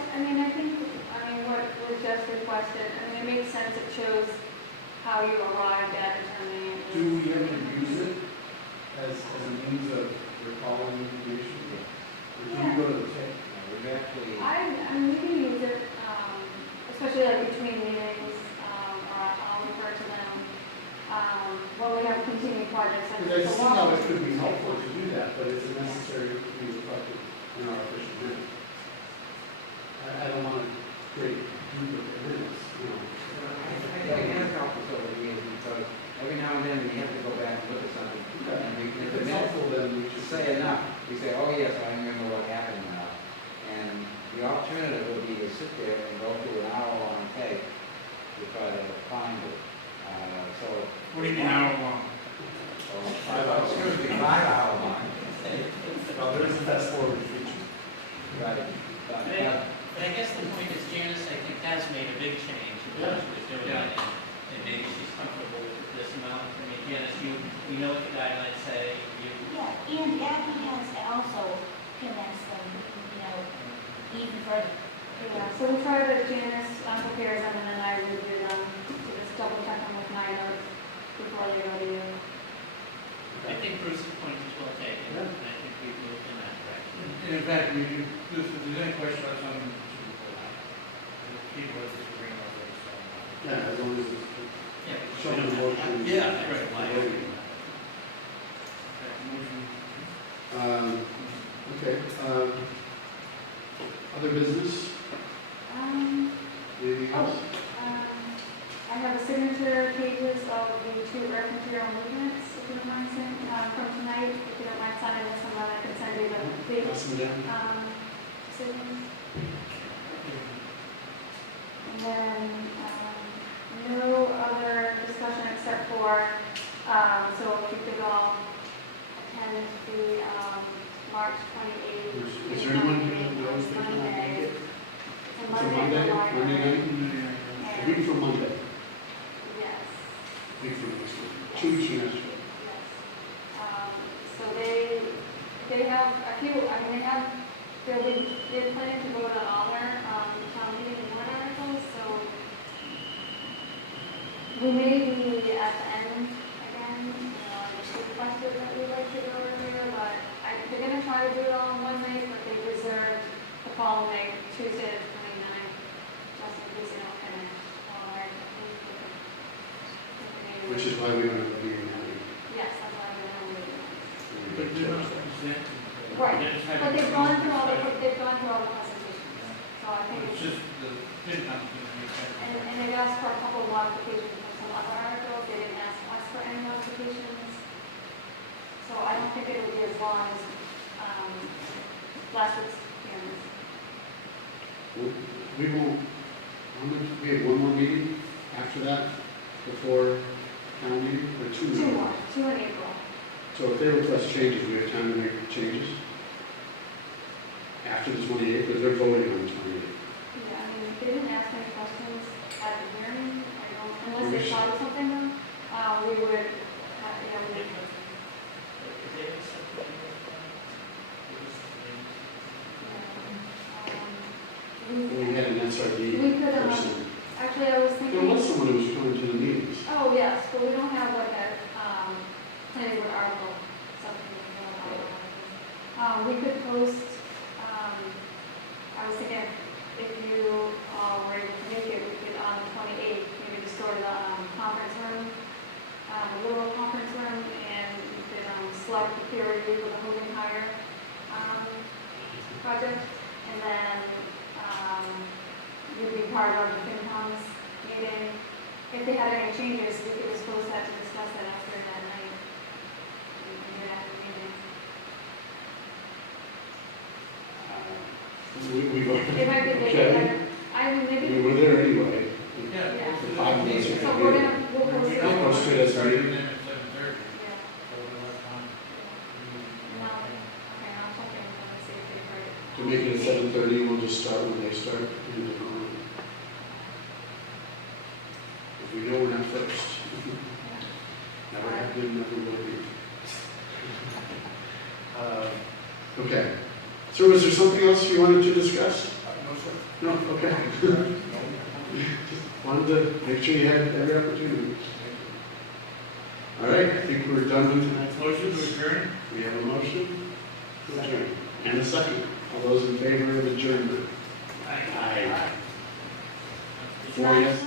think what was just requested, it makes sense, it shows how you arrived at determining. Do we ever use it as a means of recalling information? Or do you go to the tape? We've actually. We can use it, especially like between meetings, or I'll refer to them. When we have continuing projects. Because I see how it could be helpful to do that, but it's necessary to be reflected in our official minutes. I don't want to create duplicate minutes, I think it has helped us over the years because every now and then we have to go back and look at something. And we, if If it's helpful, then we should say enough. We say, oh yes, I remember what happened now. And the alternative would be to sit there and go through an hour-long tape to try to find it. What do you mean hour long? 5 hours. Excuse me, 5 hour long. Well, there's a fast forward feature. Right. But I guess the point is Janice, I think, has made a big change in what she was doing, and maybe she's comfortable with this amount. Janice, you know what the guidelines say, Yeah, and Abby has also connects them, even further. Yeah, so we try to, Janice prepares them, and then I review them, to just double check them with my notes before they go to you. I think Bruce's point is well taken, and I think we've moved in that direction. And in fact, if there's any question about something, people are disagreeing about this. Yeah, as long as it's. Yeah, but Second motion. Yeah, right. Okay, other business, anything else? I have the signature pages of the two earth material movements, if you don't mind saying, from tonight, if you don't mind signing this, and then I can send you the Pass them down. decisions. And then, no other discussion except for, so if you could all attend the, March 28th. Is there anyone who knows they can make it? It's a It's a Monday. Monday, for Monday library. night? A week from Monday, Yes. week from next week, 2 weeks from next week. Yes. So they have a few, I mean, they're planning to vote on all their, town meeting warrant articles, so we may be at the end again, it's requested that we like to go earlier, but they're gonna try to do it all in one night, but they reserved the following Tuesday, the 29th, just in case they don't finish. All right, I think we can- Which is why we don't have a meeting that week. Yes, that's why we're going to do it. But they're not presented. Right, They just have but it they've gone through all the, presented. they've gone through all the presentations. So I think It's it's, just the FinCom thing. and they've asked for a couple of modifications for some other articles, they didn't ask us for any modifications. So I don't think it'll be as long as, last week's hearings. We won't, we have one more meeting after that, before town meeting, or two more? Two more, 2 in April. So if they request changes, we have time to make changes? After the 28th, because they're voting on the 28th. Yeah, I mean, they didn't ask any questions at the hearing, unless they thought of something, we would, we would We had an SRD We could, person. actually, I was There thinking, was someone who was coming to the meetings. oh, yes, but we don't have like a, planning board article, something. We could post, I was thinking, if you were able to make it, we could on the 28th, maybe just go to the, conference room, little conference room, and you could, select the peer review for the Hogan Hire, project, and then, you'd be part of the FinCom's meeting. If they had any changes, we could just post that to discuss that after that night. We can do that in the meeting. We've already. It might be Okay. better. I mean, We maybe. were there anyway. Yeah. The 5 minutes. So we're gonna, we'll post it. I'll post it as a meeting. Yeah. No. Okay, I'll check in and see if they've heard it. To make it at 7:30, we'll just start when they start. If we know we're not first. Never have been, never will be. Okay. So was there something else you wanted to discuss? No, sir. No, okay. Just wanted to make sure you had every opportunity. All right, I think we're done with tonight's Motion motions. to adjourn? We have a motion to adjourn. And a second. All those in favor of adjournment? Aye. 4 yes,